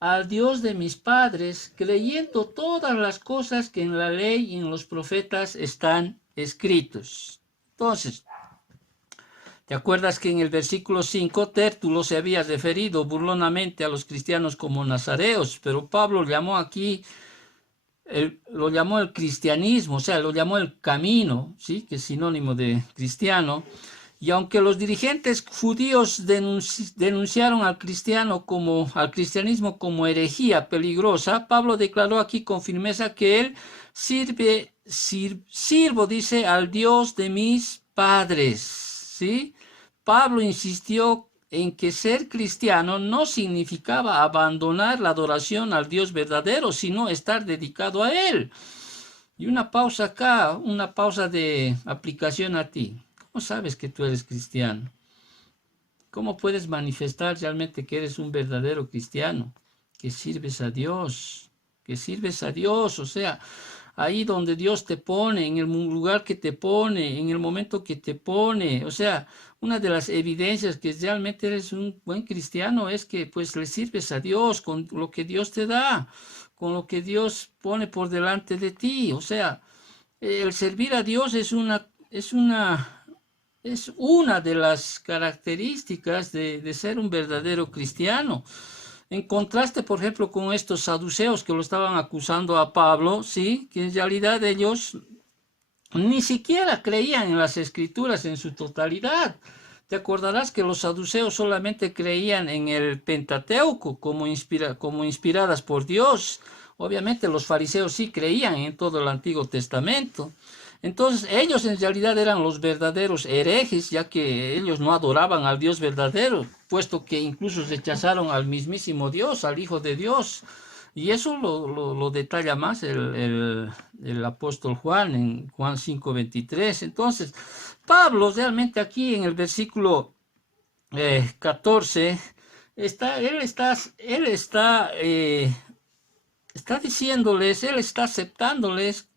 al Dios de mis padres, creyendo todas las cosas que en la ley y en los profetas están escritos. Entonces, ¿te acuerdas que en el versículo 5 Tértulo se había referido burlonamente a los cristianos como nazareos? Pero Pablo llamó aquí, lo llamó el cristianismo, o sea, lo llamó el camino, ¿sí? Que es sinónimo de cristiano. Y aunque los dirigentes judíos denunciaron al cristianismo como herejía peligrosa, Pablo declaró aquí con firmeza que él sirvo, dice, al Dios de mis padres, ¿sí? Pablo insistió en que ser cristiano no significaba abandonar la adoración al Dios verdadero, sino estar dedicado a él. Y una pausa acá, una pausa de aplicación a ti. ¿Cómo sabes que tú eres cristiano? ¿Cómo puedes manifestar realmente que eres un verdadero cristiano? Que sirves a Dios, o sea, ahí donde Dios te pone, en el lugar que te pone, en el momento que te pone. O sea, una de las evidencias que realmente eres un buen cristiano es que pues le sirves a Dios con lo que Dios te da, con lo que Dios pone por delante de ti. O sea, el servir a Dios es una de las características de ser un verdadero cristiano. En contraste, por ejemplo, con estos saduceos que lo estaban acusando a Pablo, sí, que en realidad ellos ni siquiera creían en las escrituras en su totalidad. Te acordarás que los saduceos solamente creían en el Pentateuco como inspiradas por Dios. Obviamente los fariseos sí creían en todo el Antiguo Testamento. Entonces ellos en realidad eran los verdaderos herejes, ya que ellos no adoraban al Dios verdadero, puesto que incluso rechazaron al mismísimo Dios, al Hijo de Dios. Y eso lo detalla más el apóstol Juan en Juan 5:23. Entonces, Pablo realmente aquí en el versículo 14, está diciéndoles, él está aceptándoles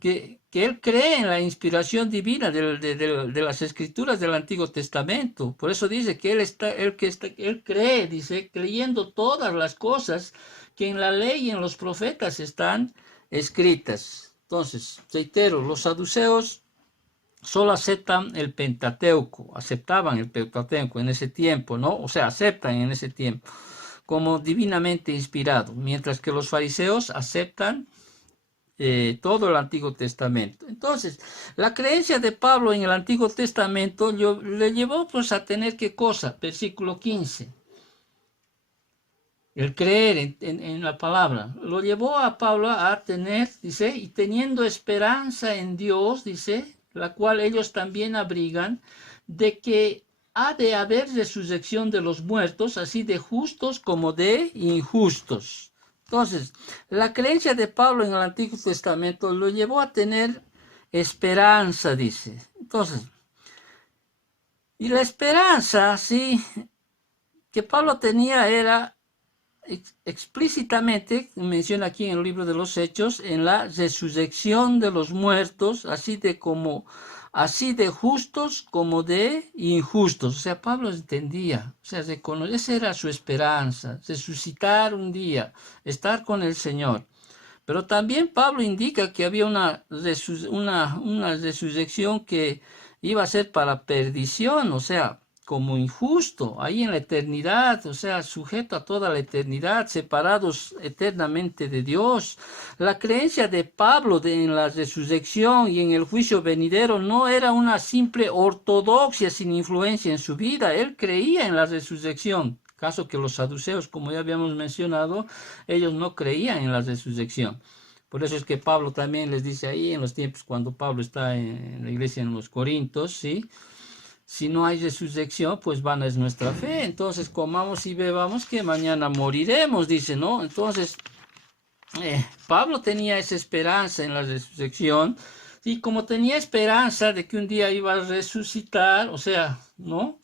que él cree en la inspiración divina de las escrituras del Antiguo Testamento. Por eso dice que él cree, dice, creyendo todas las cosas que en la ley y en los profetas están escritas. Entonces, reitero, los saduceos solo aceptaban el Pentateuco en ese tiempo, ¿no? O sea, aceptan en ese tiempo como divinamente inspirado, mientras que los fariseos aceptan todo el Antiguo Testamento. Entonces, la creencia de Pablo en el Antiguo Testamento le llevó pues a tener ¿qué cosa? Versículo 15. El creer en la palabra. Lo llevó a Pablo a tener, dice, y teniendo esperanza en Dios, dice, la cual ellos también abrigan, de que ha de haber resurrección de los muertos, así de justos como de injustos. Entonces, la creencia de Pablo en el Antiguo Testamento lo llevó a tener esperanza, dice. Entonces, y la esperanza, sí, que Pablo tenía era explícitamente, menciona aquí en el libro de los Hechos, en la resurrección de los muertos, así de justos como de injustos. O sea, Pablo entendía, o sea, esa era su esperanza, resucitar un día, estar con el Señor. Pero también Pablo indica que había una resurrección que iba a ser para perdición, o sea, como injusto, ahí en la eternidad, o sea, sujeto a toda la eternidad, separados eternamente de Dios. La creencia de Pablo en la resurrección y en el juicio venidero no era una simple ortodoxia sin influencia en su vida, él creía en la resurrección. Caso que los saduceos, como ya habíamos mencionado, ellos no creían en la resurrección. Por eso es que Pablo también les dice ahí en los tiempos cuando Pablo está en la iglesia en los Corintios, ¿sí? Si no hay resurrección, pues vana es nuestra fe. Entonces comamos y bebamos que mañana moriremos, dice, ¿no? Entonces Pablo tenía esa esperanza en la resurrección y como tenía esperanza de que un día iba a resucitar, o sea, ¿no?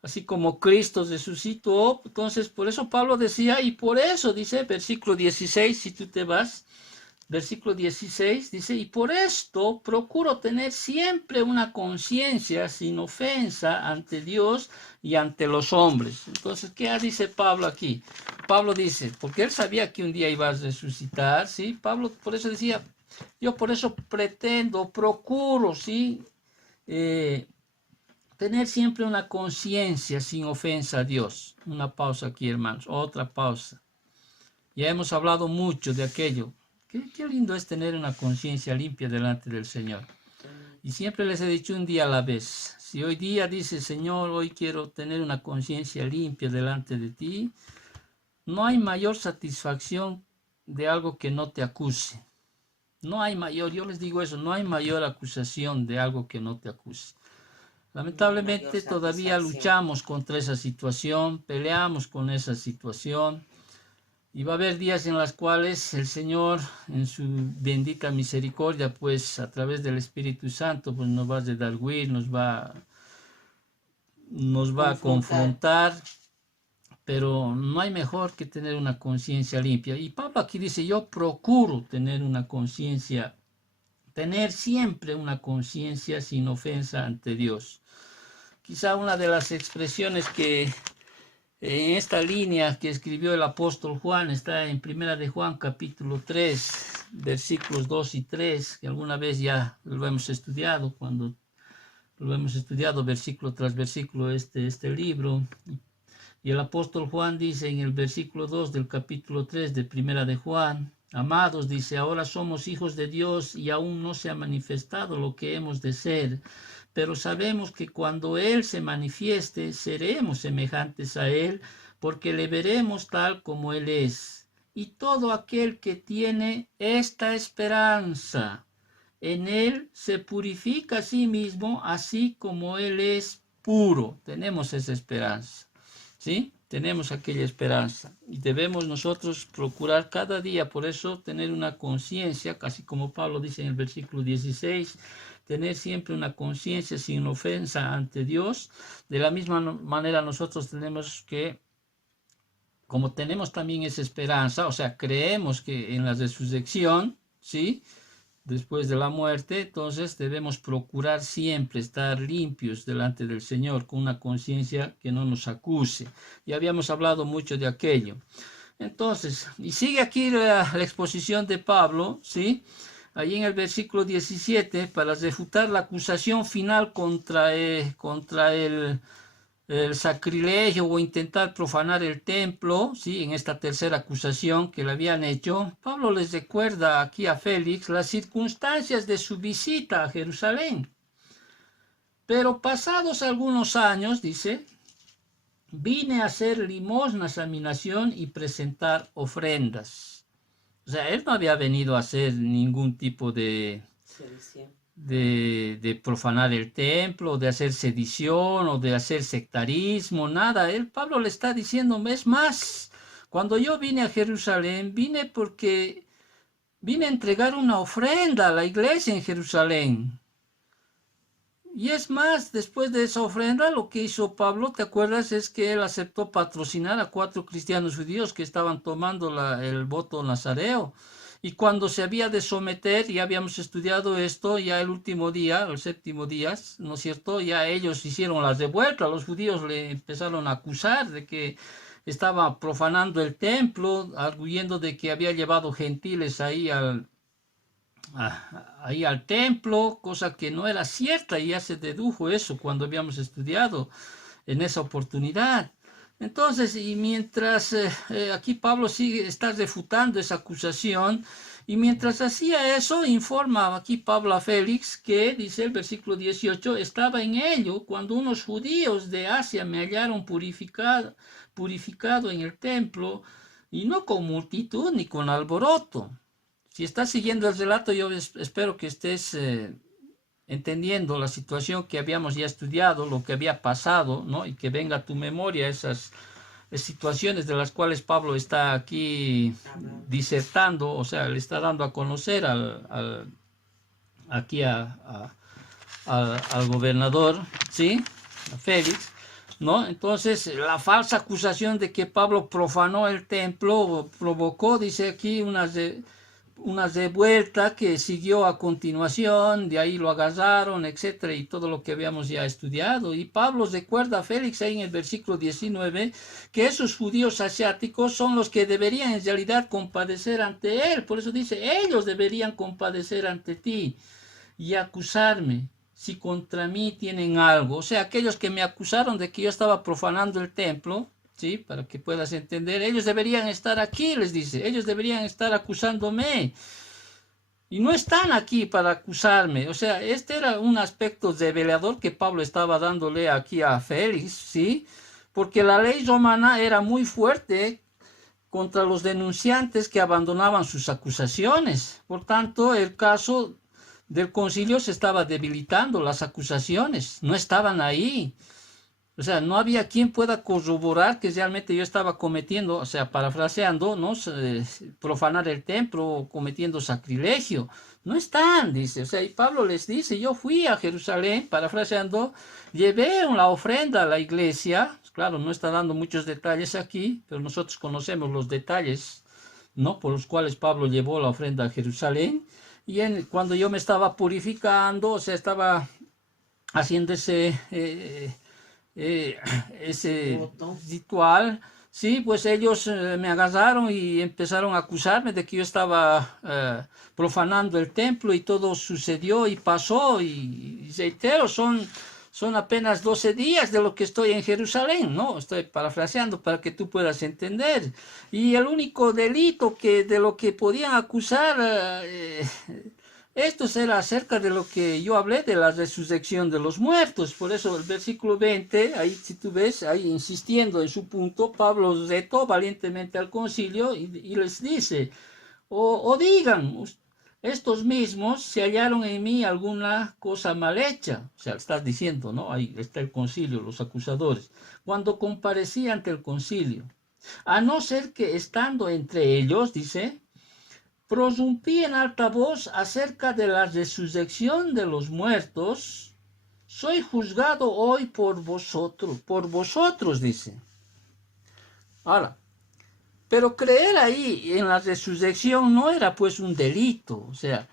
Así como Cristo resucitó, entonces por eso Pablo decía, y por eso dice, versículo 16, si tú te vas, versículo 16 dice, y por esto procuro tener siempre una conciencia sin ofensa ante Dios y ante los hombres. Entonces, ¿qué dice Pablo aquí? Pablo dice, porque él sabía que un día iba a resucitar, ¿sí? Pablo por eso decía, yo por eso pretendo, procuro, ¿sí? Tener siempre una conciencia sin ofensa a Dios. Una pausa aquí, hermanos, otra pausa. Ya hemos hablado mucho de aquello. Qué lindo es tener una conciencia limpia delante del Señor. Y siempre les he dicho un día a la vez. Si hoy día dice, Señor, hoy quiero tener una conciencia limpia delante de ti, no hay mayor satisfacción de algo que no te acuse. No hay mayor, yo les digo eso, no hay mayor acusación de algo que no te acuse. Lamentablemente todavía luchamos contra esa situación, peleamos con esa situación. Y va a haber días en los cuales el Señor, en su bendita misericordia, pues a través del Espíritu Santo, pues nos va a redarguir, nos va a confrontar, pero no hay mejor que tener una conciencia limpia. Y Pablo aquí dice, yo procuro tener una conciencia, tener siempre una conciencia sin ofensa ante Dios. Quizá una de las expresiones que en esta línea que escribió el apóstol Juan está en Primera de Juan capítulo 3, versículos 2 y 3, que alguna vez ya lo hemos estudiado, cuando lo hemos estudiado versículo tras versículo este libro. Y el apóstol Juan dice en el versículo 2 del capítulo 3 de Primera de Juan, amados, dice, ahora somos hijos de Dios y aún no se ha manifestado lo que hemos de ser, pero sabemos que cuando Él se manifieste, seremos semejantes a Él, porque le veremos tal como Él es. Y todo aquel que tiene esta esperanza en Él se purifica a sí mismo, así como Él es puro. Tenemos esa esperanza, ¿sí? Tenemos aquella esperanza y debemos nosotros procurar cada día, por eso tener una conciencia, casi como Pablo dice en el versículo 16, tener siempre una conciencia sin ofensa ante Dios. De la misma manera nosotros tenemos que, como tenemos también esa esperanza, o sea, creemos que en la resurrección, ¿sí?, después de la muerte, entonces debemos procurar siempre estar limpios delante del Señor, con una conciencia que no nos acuse. Ya habíamos hablado mucho de aquello. Entonces, y sigue aquí la exposición de Pablo, ¿sí? Ahí en el versículo 17, para refutar la acusación final contra el sacrilegio o intentar profanar el templo, ¿sí? En esta tercera acusación que le habían hecho, Pablo les recuerda aquí a Félix las circunstancias de su visita a Jerusalén. Pero pasados algunos años, dice, vine a hacer limosnas a mi nación y presentar ofrendas. O sea, él no había venido a hacer ningún tipo de profanar el templo, de hacer sedición o de hacer sectarismo, nada. Pablo le está diciendo, es más, cuando yo vine a Jerusalén, vine porque vine a entregar una ofrenda a la iglesia en Jerusalén. Y es más, después de esa ofrenda, lo que hizo Pablo, ¿te acuerdas? Es que él aceptó patrocinar a 4 cristianos judíos que estaban tomando el voto nazareo. Y cuando se había de someter, ya habíamos estudiado esto, ya el último día, el 7º día, ¿no es cierto? Ya ellos hicieron la revuelta, los judíos le empezaron a acusar de que estaba profanando el templo, arguyendo de que había llevado gentiles ahí al templo, cosa que no era cierta, y ya se dedujo eso cuando habíamos estudiado en esa oportunidad. Entonces, y mientras aquí Pablo está refutando esa acusación, y mientras hacía eso, informa aquí Pablo a Félix que, dice el versículo 18, estaba en ello cuando unos judíos de Asia me hallaron purificado en el templo, y no con multitud ni con alboroto. Si estás siguiendo el relato, yo espero que estés entendiendo la situación que habíamos ya estudiado, lo que había pasado, ¿no? Y que venga a tu memoria esas situaciones de las cuales Pablo está aquí disertando, o sea, le está dando a conocer aquí al gobernador, ¿sí? A Félix, ¿no? Entonces, la falsa acusación de que Pablo profanó el templo provocó, dice aquí, una revuelta que siguió a continuación, de ahí lo agarraron, etcétera, y todo lo que habíamos ya estudiado. Y Pablo recuerda a Félix ahí en el versículo 19 que esos judíos asiáticos son los que deberían en realidad compadecer ante él. Por eso dice, ellos deberían compadecer ante ti y acusarme si contra mí tienen algo. O sea, aquellos que me acusaron de que yo estaba profanando el templo, ¿sí? Para que puedas entender, ellos deberían estar aquí, les dice, ellos deberían estar acusándome, y no están aquí para acusarme. O sea, este era un aspecto revelador que Pablo estaba dándole aquí a Félix, ¿sí? Porque la ley romana era muy fuerte contra los denunciantes que abandonaban sus acusaciones. Por tanto, el caso del concilio se estaba debilitando, las acusaciones no estaban ahí. O sea, no había quien pueda corroborar que realmente yo estaba cometiendo, o sea, parafraseando, ¿no? Profanar el templo, cometiendo sacrilegio. No están, dice. O sea, y Pablo les dice, yo fui a Jerusalén, parafraseando, llevé una ofrenda a la iglesia. Claro, no está dando muchos detalles aquí, pero nosotros conocemos los detalles, ¿no? Por los cuales Pablo llevó la ofrenda a Jerusalén. Y cuando yo me estaba purificando, o sea, estaba haciendo ese ritual, sí, pues ellos me agarraron y empezaron a acusarme de que yo estaba profanando el templo, y todo sucedió y pasó, y reitero, son apenas 12 días de lo que estoy en Jerusalén, ¿no? Estoy parafraseando para que tú puedas entender. Y el único delito de lo que podían acusar esto era acerca de lo que yo hablé de la resurrección de los muertos. Por eso el versículo 20, ahí si tú ves, ahí insistiendo en su punto, Pablo retó valientemente al concilio y les dice, o digan, estos mismos se hallaron en mí alguna cosa mal hecha. O sea, estás diciendo, ¿no? Ahí está el concilio, los acusadores. Cuando comparecí ante el concilio, a no ser que estando entre ellos, dice, prorrumpí en alta voz acerca de la resurrección de los muertos, soy juzgado hoy por vosotros, dice. Ahora, pero creer ahí en la resurrección no era pues un delito, o sea,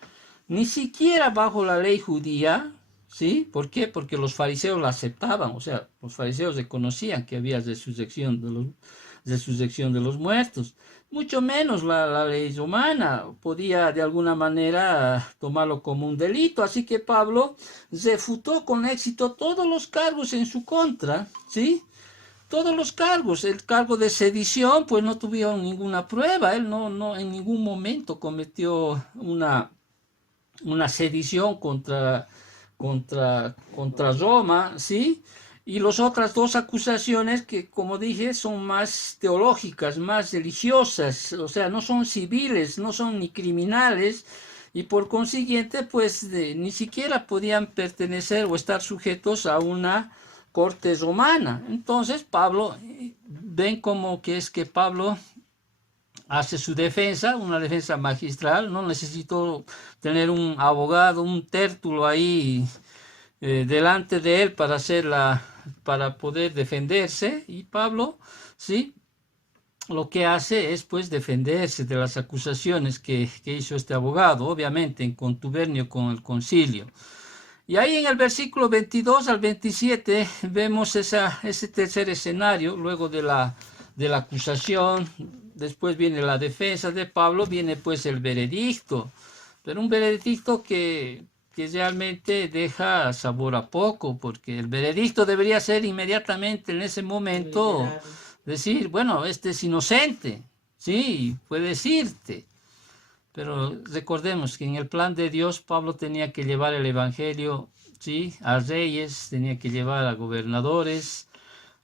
ni siquiera bajo la ley judía, ¿sí? ¿Por qué? Porque los fariseos la aceptaban, o sea, los fariseos reconocían que había resurrección de los muertos. Mucho menos la ley romana podía de alguna manera tomarlo como un delito. Así que Pablo refutó con éxito todos los cargos en su contra, ¿sí? Todos los cargos. El cargo de sedición, pues no tuvieron ninguna prueba. Él no en ningún momento cometió una sedición contra Roma, ¿sí? Y las otras dos acusaciones que, como dije, son más teológicas, más religiosas, o sea, no son civiles, no son ni criminales, y por consiguiente, pues ni siquiera podían pertenecer o estar sujetos a una corte romana. Entonces, Pablo, ven como que es que Pablo hace su defensa, una defensa magistral, no necesitó tener un abogado, un tértulo ahí delante de él para poder defenderse. Y Pablo, sí, lo que hace es pues defenderse de las acusaciones que hizo este abogado, obviamente en contubernio con el concilio. Y ahí en el versículo 22 al 27 vemos ese tercer escenario, luego de la de la acusación, después viene la defensa de Pablo, viene pues el veredicto, pero un veredicto que realmente deja sabor a poco, porque el veredicto debería ser inmediatamente en ese momento decir, bueno, este es inocente, sí, puedes irte. Pero recordemos que en el plan de Dios Pablo tenía que llevar el evangelio, sí, a reyes, tenía que llevar a gobernadores.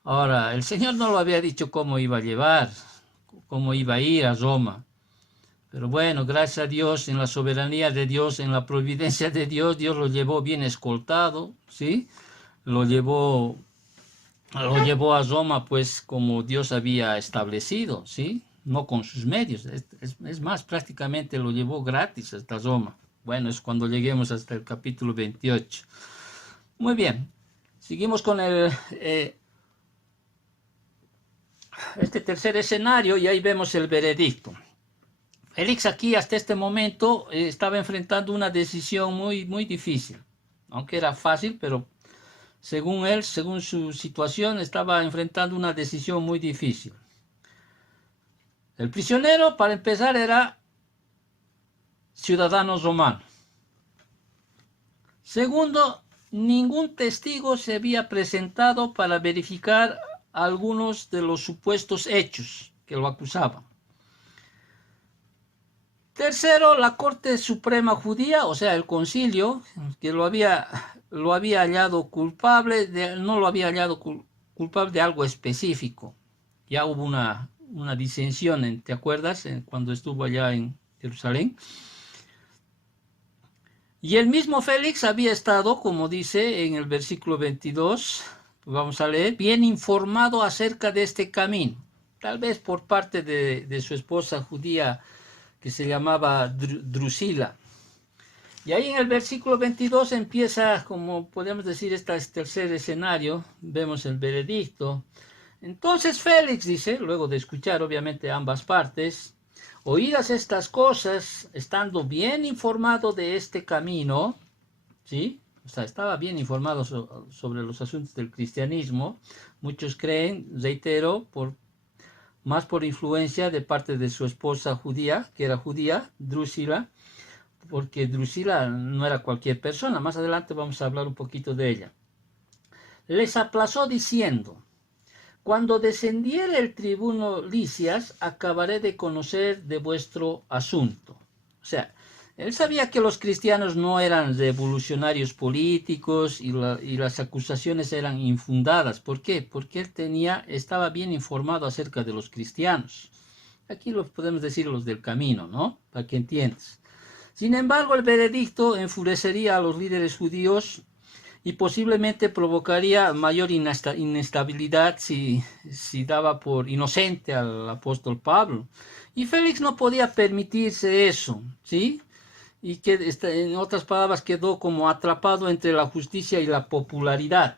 Ahora, el Señor no lo había dicho cómo iba a llevar, cómo iba a ir a Roma. Pero bueno, gracias a Dios, en la soberanía de Dios, en la providencia de Dios, Dios lo llevó bien escoltado, ¿sí? Lo llevó a Roma, pues, como Dios había establecido, ¿sí? No con sus medios. Es más, prácticamente lo llevó gratis hasta Roma. Bueno, es cuando lleguemos hasta el capítulo 28. Muy bien. Seguimos con este tercer escenario y ahí vemos el veredicto. Félix aquí hasta este momento estaba enfrentando una decisión muy, muy difícil. Aunque era fácil, pero según él, según su situación, estaba enfrentando una decisión muy difícil. El prisionero, para empezar, era ciudadano romano. Segundo, ningún testigo se había presentado para verificar algunos de los supuestos hechos que lo acusaban. Tercero, la Corte Suprema Judía, o sea, el concilio, que lo había hallado culpable, no lo había hallado culpable de algo específico. Ya hubo una disensión, ¿te acuerdas? Cuando estuvo allá en Jerusalén. Y el mismo Félix había estado, como dice en el versículo 22, vamos a leer, bien informado acerca de este camino, tal vez por parte de su esposa judía que se llamaba Drusila. Y ahí en el versículo 22 empieza, como podemos decir, este tercer escenario, vemos el veredicto. Entonces Félix dice, luego de escuchar obviamente ambas partes, oídas estas cosas, estando bien informado de este camino, ¿sí? O sea, estaba bien informado sobre los asuntos del cristianismo. Muchos creen, reitero, más por influencia de parte de su esposa judía, que era judía, Drusila, porque Drusila no era cualquier persona. Más adelante vamos a hablar un poquito de ella. Les aplazó diciendo, cuando descendiere el tribuno Lisias, acabaré de conocer de vuestro asunto. O sea, él sabía que los cristianos no eran revolucionarios políticos y las acusaciones eran infundadas. ¿Por qué? Porque él estaba bien informado acerca de los cristianos. Aquí los podemos decir los del camino, ¿no? Para que entiendas. Sin embargo, el veredicto enfurecería a los líderes judíos y posiblemente provocaría mayor inestabilidad si daba por inocente al apóstol Pablo. Y Félix no podía permitirse eso, ¿sí? Y que, en otras palabras, quedó como atrapado entre la justicia y la popularidad.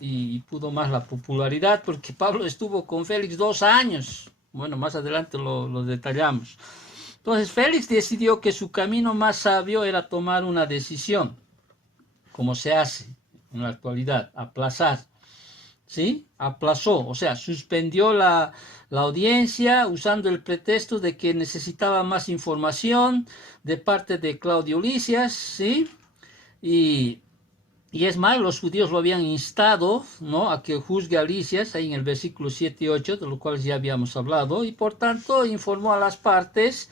Y pudo más la popularidad porque Pablo estuvo con Félix 2 años. Bueno, más adelante lo detallamos. Entonces Félix decidió que su camino más sabio era tomar una decisión, como se hace en la actualidad, aplazar. ¿Sí? Aplazó, o sea, suspendió la audiencia usando el pretexto de que necesitaba más información de parte de Claudio Lisias, ¿sí? Y es más, los judíos lo habían instado, ¿no?, a que juzgue a Lisias, ahí en el versículo 7 y 8, de lo cual ya habíamos hablado, y por tanto informó a las partes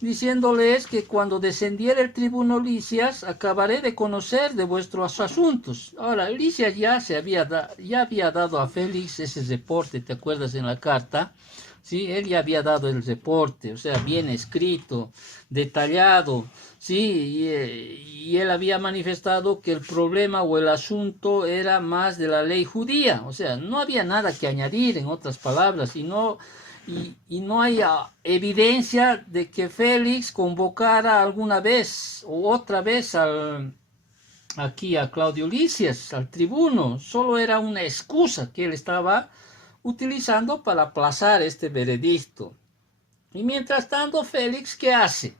diciéndoles que cuando descendiera el tribuno Lisias, acabaré de conocer de vuestros asuntos. Ahora, Lisias ya había dado a Félix ese reporte, ¿te acuerdas en la carta? Sí, él ya había dado el reporte, o sea, bien escrito, detallado, sí, y él había manifestado que el problema o el asunto era más de la ley judía, o sea, no había nada que añadir, en otras palabras, y no hay evidencia de que Félix convocara alguna vez o otra vez aquí a Claudio Lisias, al tribuno. Solo era una excusa que él estaba utilizando para aplazar este veredicto. Y mientras tanto, Félix, ¿qué hace?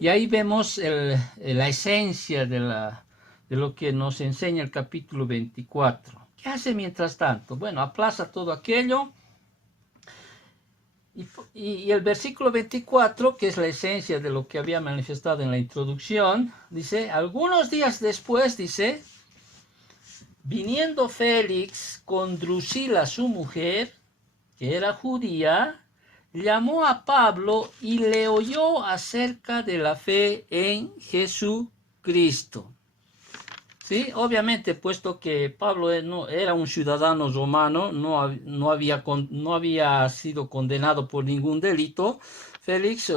Y ahí vemos la esencia de lo que nos enseña el capítulo 24. ¿Qué hace mientras tanto? Bueno, aplaza todo aquello. Y el versículo 24, que es la esencia de lo que había manifestado en la introducción, dice, algunos días después, dice, viniendo Félix con Drusila su mujer, que era judía, llamó a Pablo y le oyó acerca de la fe en Jesucristo. Sí, obviamente, puesto que Pablo no, era un ciudadano romano, no había sido condenado por ningún delito, Félix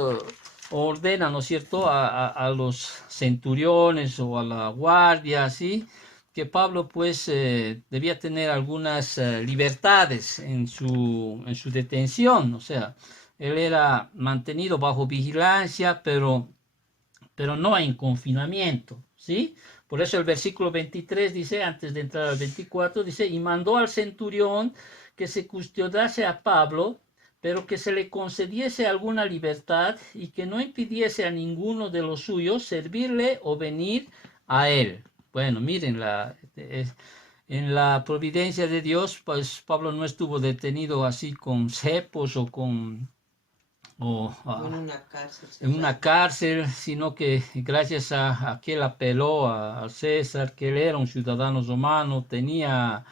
ordena, ¿no es cierto?, a los centuriones o a la guardia, ¿sí?, que Pablo pues debía tener algunas libertades en su detención, o sea, él era mantenido bajo vigilancia, pero no en confinamiento, ¿sí? Por eso el versículo 23 dice, antes de entrar al 24, dice, y mandó al centurión que se custodiase a Pablo, pero que se le concediese alguna libertad y que no impidiese a ninguno de los suyos servirle o venir a él. Bueno, miren, en la providencia de Dios, pues Pablo no estuvo detenido así con cepos o con en una cárcel, sino que gracias a que él apeló a César, que él era un ciudadano romano, tenía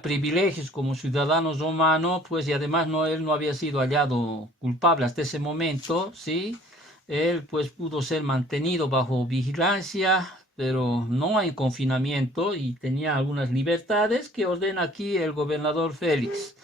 privilegios como ciudadano romano, pues y además él no había sido hallado culpable hasta ese momento, ¿sí? Él pues pudo ser mantenido bajo vigilancia, pero no en confinamiento y tenía algunas libertades que ordena aquí el gobernador Félix.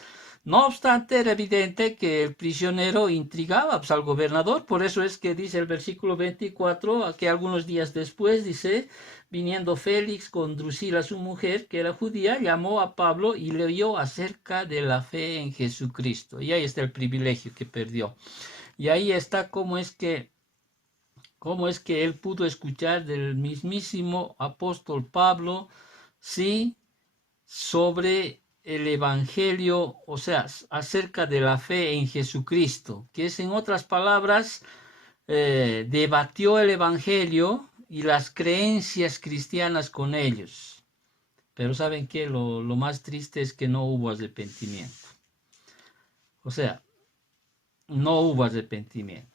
No obstante, era evidente que el prisionero intrigaba pues, al gobernador, por eso es que dice el versículo 24, que algunos días después dice, viniendo Félix con Drusila su mujer, que era judía, llamó a Pablo y le oyó acerca de la fe en Jesucristo. Y ahí está el privilegio que perdió. Y ahí está cómo es que él pudo escuchar del mismísimo apóstol Pablo, sí, sobre el Evangelio, o sea, acerca de la fe en Jesucristo, que es en otras palabras, debatió el Evangelio y las creencias cristianas con ellos. Pero ¿saben qué? Lo más triste es que no hubo arrepentimiento. O sea, no hubo arrepentimiento.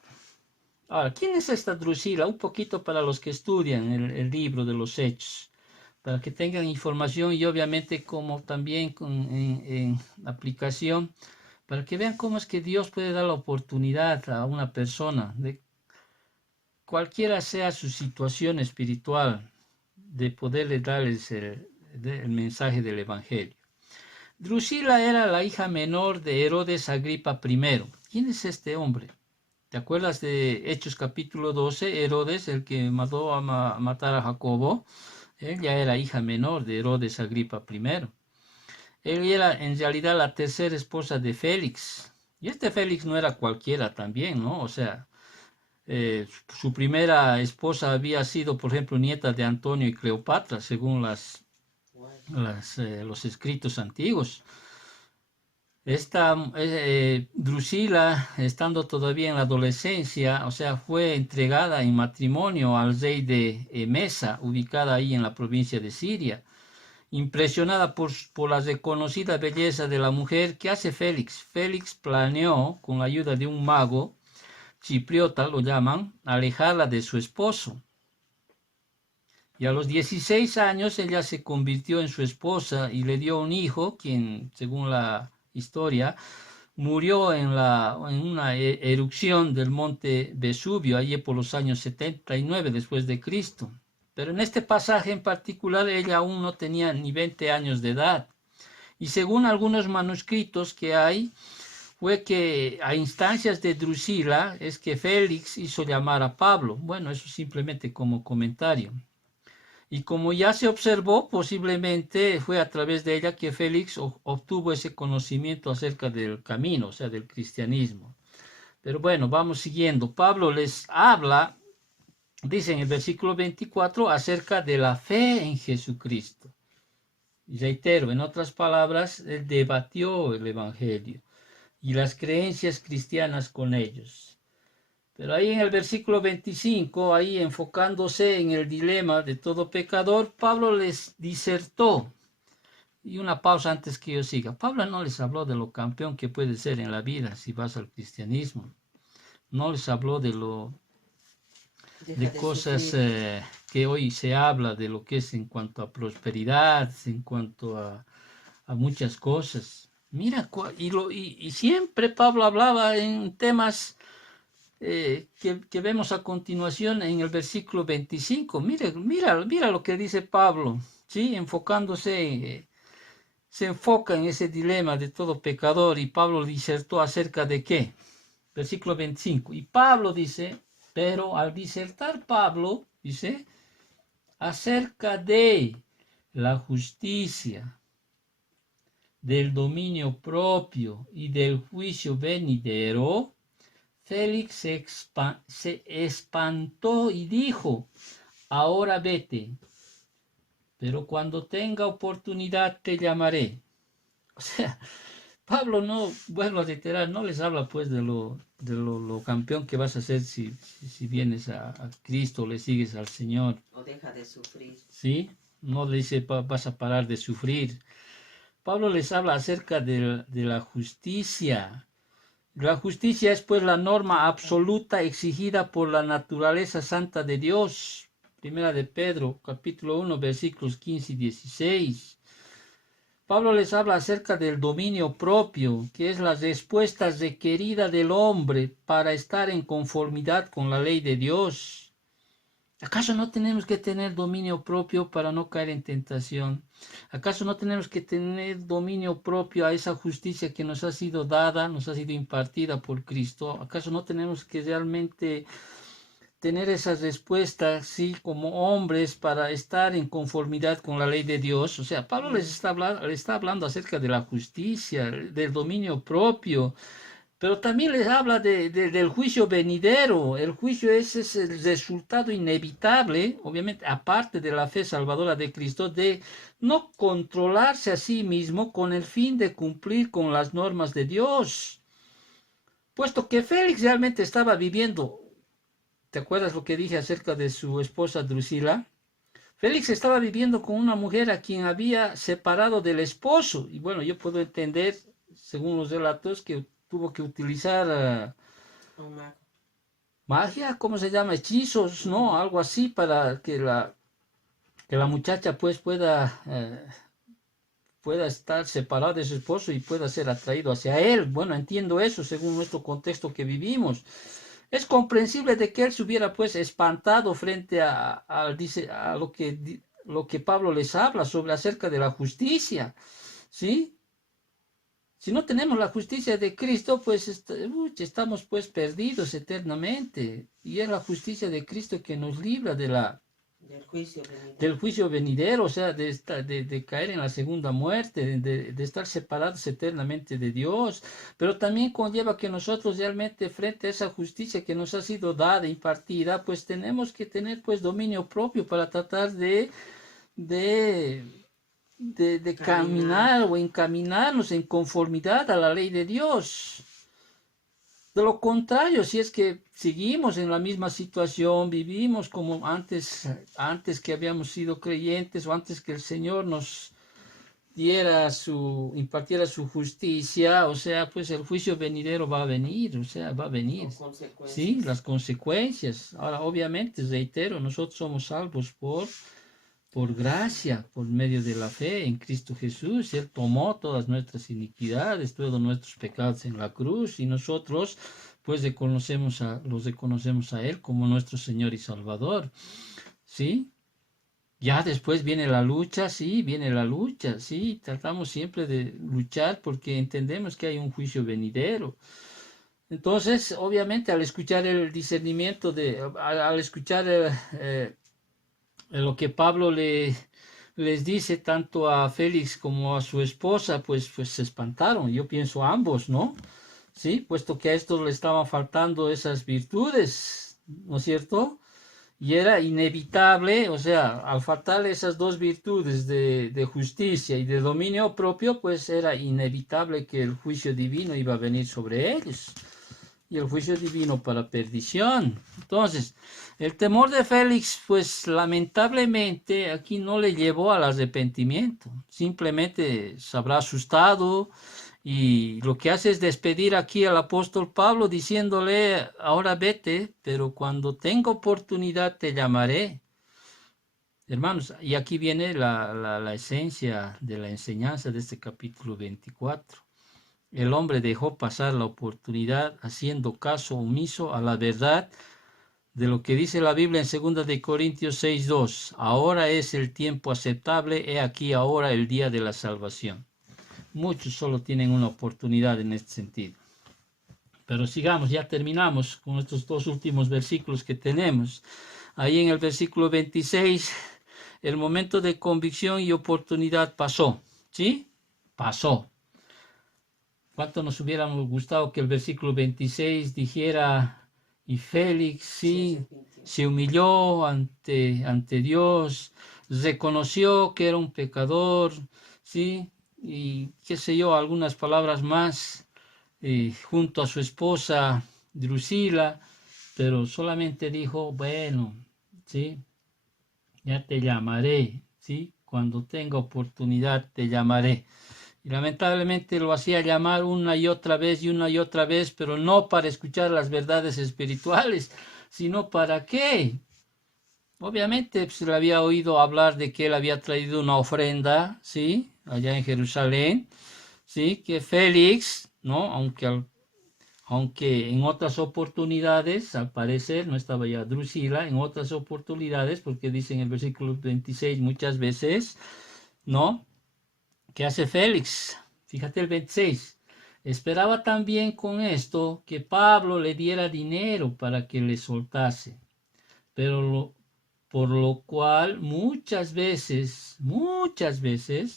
Ahora, ¿quién es esta Drusila? Un poquito para los que estudian el libro de los Hechos, para que tengan información y obviamente como también en aplicación, para que vean cómo es que Dios puede dar la oportunidad a una persona, de cualquiera sea su situación espiritual, de poderle darles el mensaje del Evangelio. Drusila era la hija menor de Herodes Agripa I. ¿Quién es este hombre? ¿Te acuerdas de Hechos capítulo 12? Herodes, el que mandó a matar a Jacobo, ella era hija menor de Herodes Agripa I. Él era en realidad la tercera esposa de Félix. Y este Félix no era cualquiera también, ¿no? O sea, su primera esposa había sido, por ejemplo, nieta de Antonio y Cleopatra, según los escritos antiguos. Esta Drusila, estando todavía en la adolescencia, o sea, fue entregada en matrimonio al rey de Emesa, ubicada ahí en la provincia de Siria. Impresionada por la reconocida belleza de la mujer, ¿qué hace Félix? Félix planeó, con la ayuda de un mago, chipriota lo llaman, alejarla de su esposo. Y a los 16 años ella se convirtió en su esposa y le dio un hijo, quien, según la historia, murió en una erupción del monte Vesubio, allí por los años 79 después de Cristo. Pero en este pasaje en particular ella aún no tenía ni 20 años de edad. Y según algunos manuscritos que hay, fue que a instancias de Drusila es que Félix hizo llamar a Pablo. Bueno, eso simplemente como comentario. Y como ya se observó, posiblemente fue a través de ella que Félix obtuvo ese conocimiento acerca del camino, o sea, del cristianismo. Pero bueno, vamos siguiendo. Pablo les habla, dice en el versículo 24, acerca de la fe en Jesucristo. Y reitero, en otras palabras, él debatió el Evangelio y las creencias cristianas con ellos. Pero ahí en el versículo 25, ahí enfocándose en el dilema de todo pecador, Pablo les disertó Y una pausa antes que yo siga. Pablo no les habló de lo campeón que puede ser en la vida si vas al cristianismo. No les habló de cosas que hoy se habla, de lo que es en cuanto a prosperidad, en cuanto a muchas cosas. Mira, y siempre Pablo hablaba en temas que vemos a continuación en el versículo 25. Mira lo que dice Pablo, ¿sí? Se enfoca en ese dilema de todo pecador, y Pablo disertó acerca de qué. Versículo 25. Y Pablo dice, pero al disertar Pablo, dice, acerca de la justicia, del dominio propio y del juicio venidero, Félix se espantó y dijo, ahora vete, pero cuando tenga oportunidad te llamaré. O sea, Pablo no, vuelvo a reiterar, no les habla pues lo campeón que vas a hacer si vienes a Cristo, le sigues al Señor. O deja de sufrir. ¿Sí? No le dice vas a parar de sufrir. Pablo les habla acerca de la justicia. La justicia es pues la norma absoluta exigida por la naturaleza santa de Dios. Primera de Pedro, capítulo 1, versículos 15 y 16. Pablo les habla acerca del dominio propio, que es la respuesta requerida del hombre para estar en conformidad con la ley de Dios. ¿Acaso no tenemos que tener dominio propio para no caer en tentación? ¿Acaso no tenemos que tener dominio propio a esa justicia que nos ha sido dada, nos ha sido impartida por Cristo? ¿Acaso no tenemos que realmente tener esa respuesta, sí, como hombres, para estar en conformidad con la ley de Dios? O sea, Pablo les está hablando acerca de la justicia, del dominio propio, pero también les habla del juicio venidero. El juicio es el resultado inevitable, obviamente, aparte de la fe salvadora de Cristo, de no controlarse a sí mismo con el fin de cumplir con las normas de Dios. Puesto que Félix realmente estaba viviendo, ¿te acuerdas lo que dije acerca de su esposa Drusila? Félix estaba viviendo con una mujer a quien había separado del esposo. Y bueno, yo puedo entender, según los relatos, que tuvo que utilizar magia, ¿cómo se llama? Hechizos, ¿no? Algo así para que la muchacha pues pueda estar separada de su esposo y pueda ser atraído hacia él. Bueno, entiendo eso según nuestro contexto que vivimos. Es comprensible de que él se hubiera pues espantado frente a lo que Pablo les habla sobre acerca de la justicia, ¿sí? Si no tenemos la justicia de Cristo, pues estamos pues perdidos eternamente. Y es la justicia de Cristo que nos libra del juicio venidero, o sea, de caer en la segunda muerte, de estar separados eternamente de Dios. Pero también conlleva que nosotros realmente frente a esa justicia que nos ha sido dada, impartida, pues tenemos que tener pues dominio propio para tratar de caminar o encaminarnos en conformidad a la ley de Dios. De lo contrario, si es que seguimos en la misma situación, vivimos como antes que habíamos sido creyentes o antes que el Señor nos impartiera su justicia, o sea, pues el juicio venidero va a venir, o sea, va a venir. Sí, las consecuencias. Ahora, obviamente, reitero, nosotros somos salvos por gracia, por medio de la fe en Cristo Jesús. Él tomó todas nuestras iniquidades, todos nuestros pecados en la cruz, y nosotros pues los reconocemos a Él como nuestro Señor y Salvador. ¿Sí? Ya después viene la lucha, sí, tratamos siempre de luchar porque entendemos que hay un juicio venidero. Entonces, obviamente, al escuchar el discernimiento, al escuchar lo que Pablo les dice tanto a Félix como a su esposa, pues se espantaron. Yo pienso ambos, ¿no? Sí, puesto que a estos le estaban faltando esas virtudes, ¿no es cierto? Y era inevitable, o sea, al faltarle esas dos virtudes de justicia y de dominio propio, pues era inevitable que el juicio divino iba a venir sobre ellos. y el juicio divino para perdición. Entonces, el temor de Félix, pues lamentablemente aquí no le llevó al arrepentimiento, simplemente se habrá asustado y lo que hace es despedir aquí al apóstol Pablo diciéndole, ahora vete, pero cuando tenga oportunidad te llamaré. Hermanos, y aquí viene la esencia de la enseñanza de este capítulo 24. El hombre dejó pasar la oportunidad haciendo caso omiso a la verdad de lo que dice la Biblia en 2 de Corintios 6:2. Ahora es el tiempo aceptable, he aquí ahora el día de la salvación. Muchos solo tienen una oportunidad en este sentido. Pero sigamos, ya terminamos con estos dos últimos versículos que tenemos. Ahí en el versículo 26, el momento de convicción y oportunidad pasó. ¿Sí? Pasó. ¿Cuánto nos hubiéramos gustado que el versículo 26 dijera, y Félix, sí, se humilló ante Dios, reconoció que era un pecador, sí, y qué sé yo, algunas palabras más, junto a su esposa Drusila, pero solamente dijo, bueno, sí, ya te llamaré, sí, cuando tenga oportunidad te llamaré. Y lamentablemente lo hacía llamar una y otra vez y una y otra vez, pero no para escuchar las verdades espirituales, sino para qué. Obviamente se le había oído hablar de que él había traído una ofrenda, ¿sí? Allá en Jerusalén, ¿sí? Que Félix, ¿no? Aunque en otras oportunidades, al parecer, no estaba ya Drusila, en otras oportunidades, porque dice en el versículo 26 muchas veces, ¿no? ¿Qué hace Félix? Fíjate el 26. Esperaba también con esto que Pablo le diera dinero para que le soltase, pero por lo cual muchas veces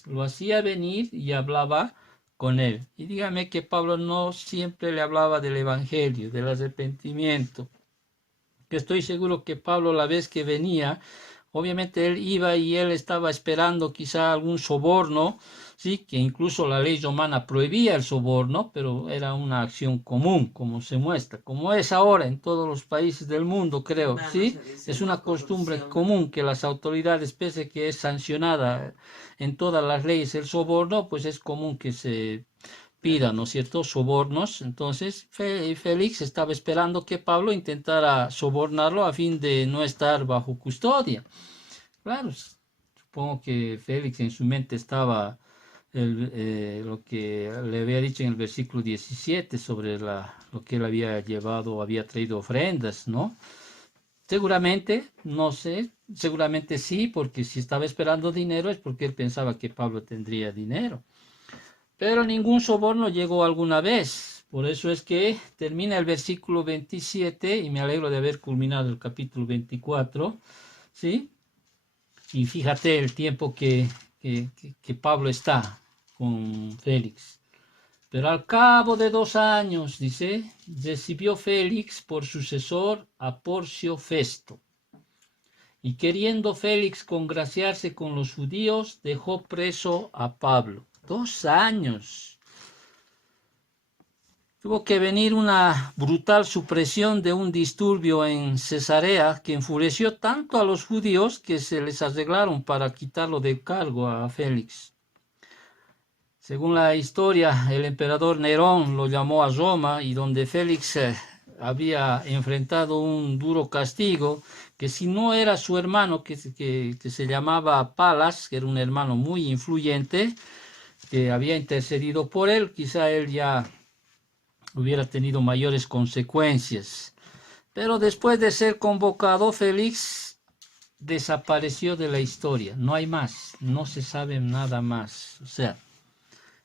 lo hacía venir y hablaba con él. Y dígame que Pablo no siempre le hablaba del evangelio, del arrepentimiento. Que estoy seguro que Pablo la vez que venía, obviamente él iba y él estaba esperando quizá algún soborno, sí, que incluso la ley romana prohibía el soborno, pero era una acción común, como se muestra, como es ahora en todos los países del mundo, creo, sí, es una costumbre común que las autoridades, pese que es sancionada en todas las leyes el soborno, pues es común que se pida, ¿no es cierto?, sobornos. Entonces Félix estaba esperando que Pablo intentara sobornarlo a fin de no estar bajo custodia. Claro, supongo que Félix en su mente estaba lo que le había dicho en el versículo 17 sobre lo que él había llevado, había traído ofrendas, ¿no? Seguramente, no sé, seguramente sí, porque si estaba esperando dinero es porque él pensaba que Pablo tendría dinero. Pero ningún soborno llegó alguna vez. Por eso es que termina el versículo 27 y me alegro de haber culminado el capítulo 24, ¿sí? Y fíjate el tiempo que Pablo está con Félix. Pero al cabo de 2 años, dice, recibió Félix por sucesor a Porcio Festo. Y queriendo Félix congraciarse con los judíos, dejó preso a Pablo. 2 años. Tuvo que venir una brutal supresión de un disturbio en Cesarea que enfureció tanto a los judíos que se les arreglaron para quitarlo de cargo a Félix. Según la historia, el emperador Nerón lo llamó a Roma y donde Félix había enfrentado un duro castigo, que si no era su hermano, que se llamaba Palas, que era un hermano muy influyente, que había intercedido por él, quizá él ya hubiera tenido mayores consecuencias. Pero después de ser convocado, Félix desapareció de la historia. No hay más, no se sabe nada más. O sea,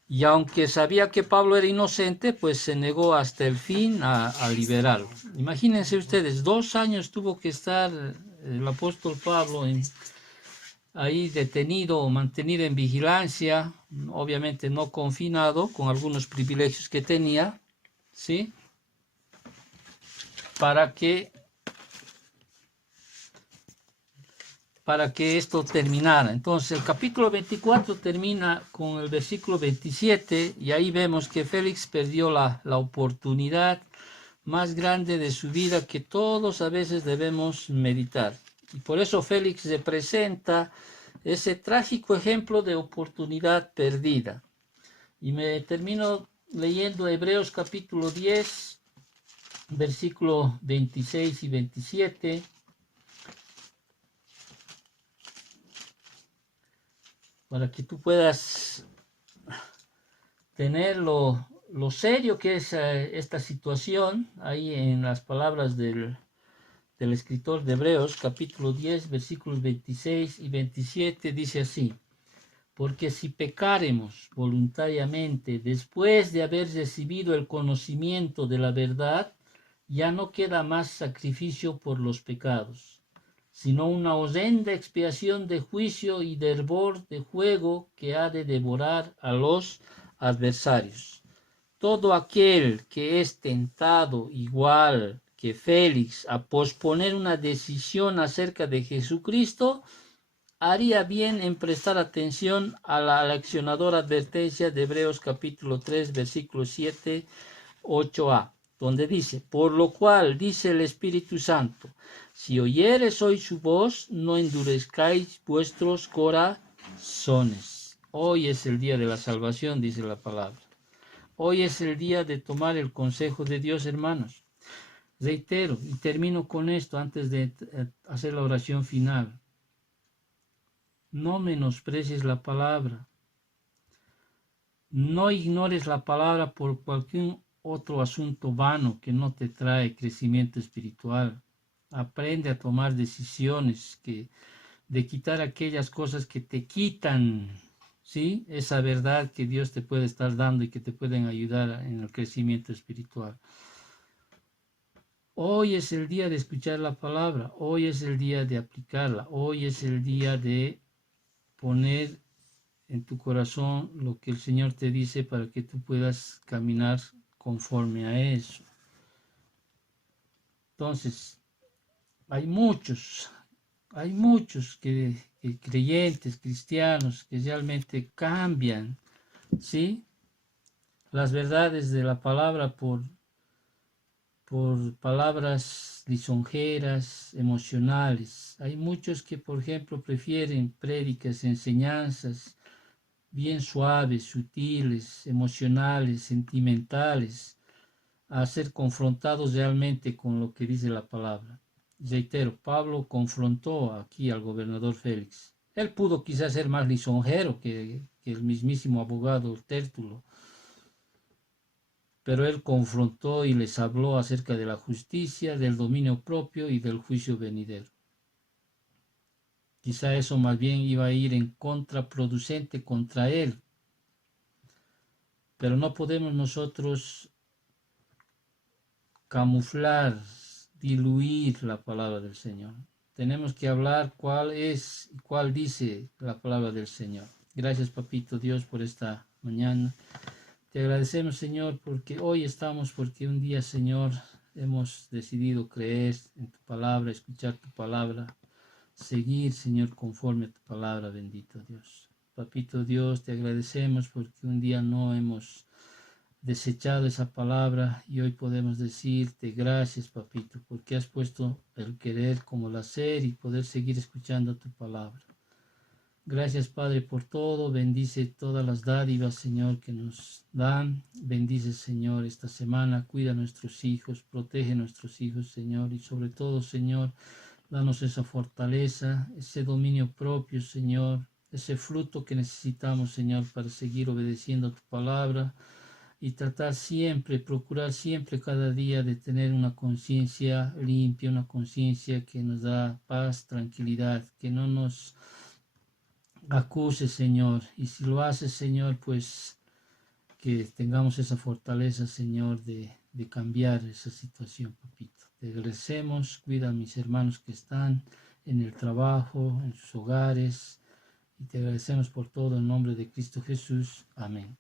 y aunque sabía que Pablo era inocente, pues se negó hasta el fin a liberarlo. Imagínense ustedes, 2 años tuvo que estar el apóstol Pablo ahí detenido o mantenido en vigilancia, obviamente no confinado, con algunos privilegios que tenía, ¿sí? Para que esto terminara. Entonces el capítulo 24 termina con el versículo 27 y ahí vemos que Félix perdió la oportunidad más grande de su vida que todos a veces debemos meditar. Y por eso Félix se presenta ese trágico ejemplo de oportunidad perdida. Y me termino leyendo Hebreos capítulo 10, versículo 26 y 27. Para que tú puedas tener lo serio que es esta situación, ahí en las palabras del escritor de Hebreos, capítulo 10, versículos 26 y 27, dice así: porque si pecáremos voluntariamente después de haber recibido el conocimiento de la verdad, ya no queda más sacrificio por los pecados, sino una horrenda expiación de juicio y de hervor de fuego que ha de devorar a los adversarios. Todo aquel que es tentado igual que Félix a posponer una decisión acerca de Jesucristo, haría bien en prestar atención a la leccionadora advertencia de Hebreos capítulo 3, versículo 7, 8a, donde dice: por lo cual dice el Espíritu Santo, si oyeres hoy su voz, no endurezcáis vuestros corazones. Hoy es el día de la salvación, dice la palabra. Hoy es el día de tomar el consejo de Dios, hermanos. Reitero y termino con esto antes de hacer la oración final. No menosprecies la palabra. No ignores la palabra por cualquier otro asunto vano que no te trae crecimiento espiritual. Aprende a tomar decisiones de quitar aquellas cosas que te quitan, ¿sí?, esa verdad que Dios te puede estar dando y que te pueden ayudar en el crecimiento espiritual. Hoy es el día de escuchar la palabra, hoy es el día de aplicarla, hoy es el día de poner en tu corazón lo que el Señor te dice para que tú puedas caminar conforme a eso. Entonces, hay muchos que creyentes, cristianos, que realmente cambian, ¿sí?, las verdades de la palabra por palabras lisonjeras, emocionales. Hay muchos que, por ejemplo, prefieren prédicas, enseñanzas bien suaves, sutiles, emocionales, sentimentales, a ser confrontados realmente con lo que dice la palabra. Reitero, Pablo confrontó aquí al gobernador Félix. Él pudo quizás ser más lisonjero que el mismísimo abogado Tértulo, pero él confrontó y les habló acerca de la justicia, del dominio propio y del juicio venidero. Quizá eso más bien iba a ir en contraproducente contra él, pero no podemos nosotros camuflar, diluir la palabra del Señor. Tenemos que hablar cuál es y cuál dice la palabra del Señor. Gracias, Papito Dios, por esta mañana. Te agradecemos, Señor, porque hoy estamos, porque un día, Señor, hemos decidido creer en tu palabra, escuchar tu palabra, seguir, Señor, conforme a tu palabra, bendito Dios. Papito Dios, te agradecemos porque un día no hemos desechado esa palabra y hoy podemos decirte gracias, Papito, porque has puesto el querer como el hacer y poder seguir escuchando tu palabra. Gracias, Padre, por todo. Bendice todas las dádivas, Señor, que nos dan. Bendice, Señor, esta semana. Cuida a nuestros hijos, protege a nuestros hijos, Señor. Y sobre todo, Señor, danos esa fortaleza, ese dominio propio, Señor. Ese fruto que necesitamos, Señor, para seguir obedeciendo tu palabra. Y tratar siempre, procurar siempre cada día de tener una conciencia limpia, una conciencia que nos da paz, tranquilidad, que no nos acuse, Señor, y si lo haces, Señor, pues que tengamos esa fortaleza, Señor, de cambiar esa situación, Papito. Te agradecemos, cuida a mis hermanos que están en el trabajo, en sus hogares, y te agradecemos por todo en nombre de Cristo Jesús. Amén.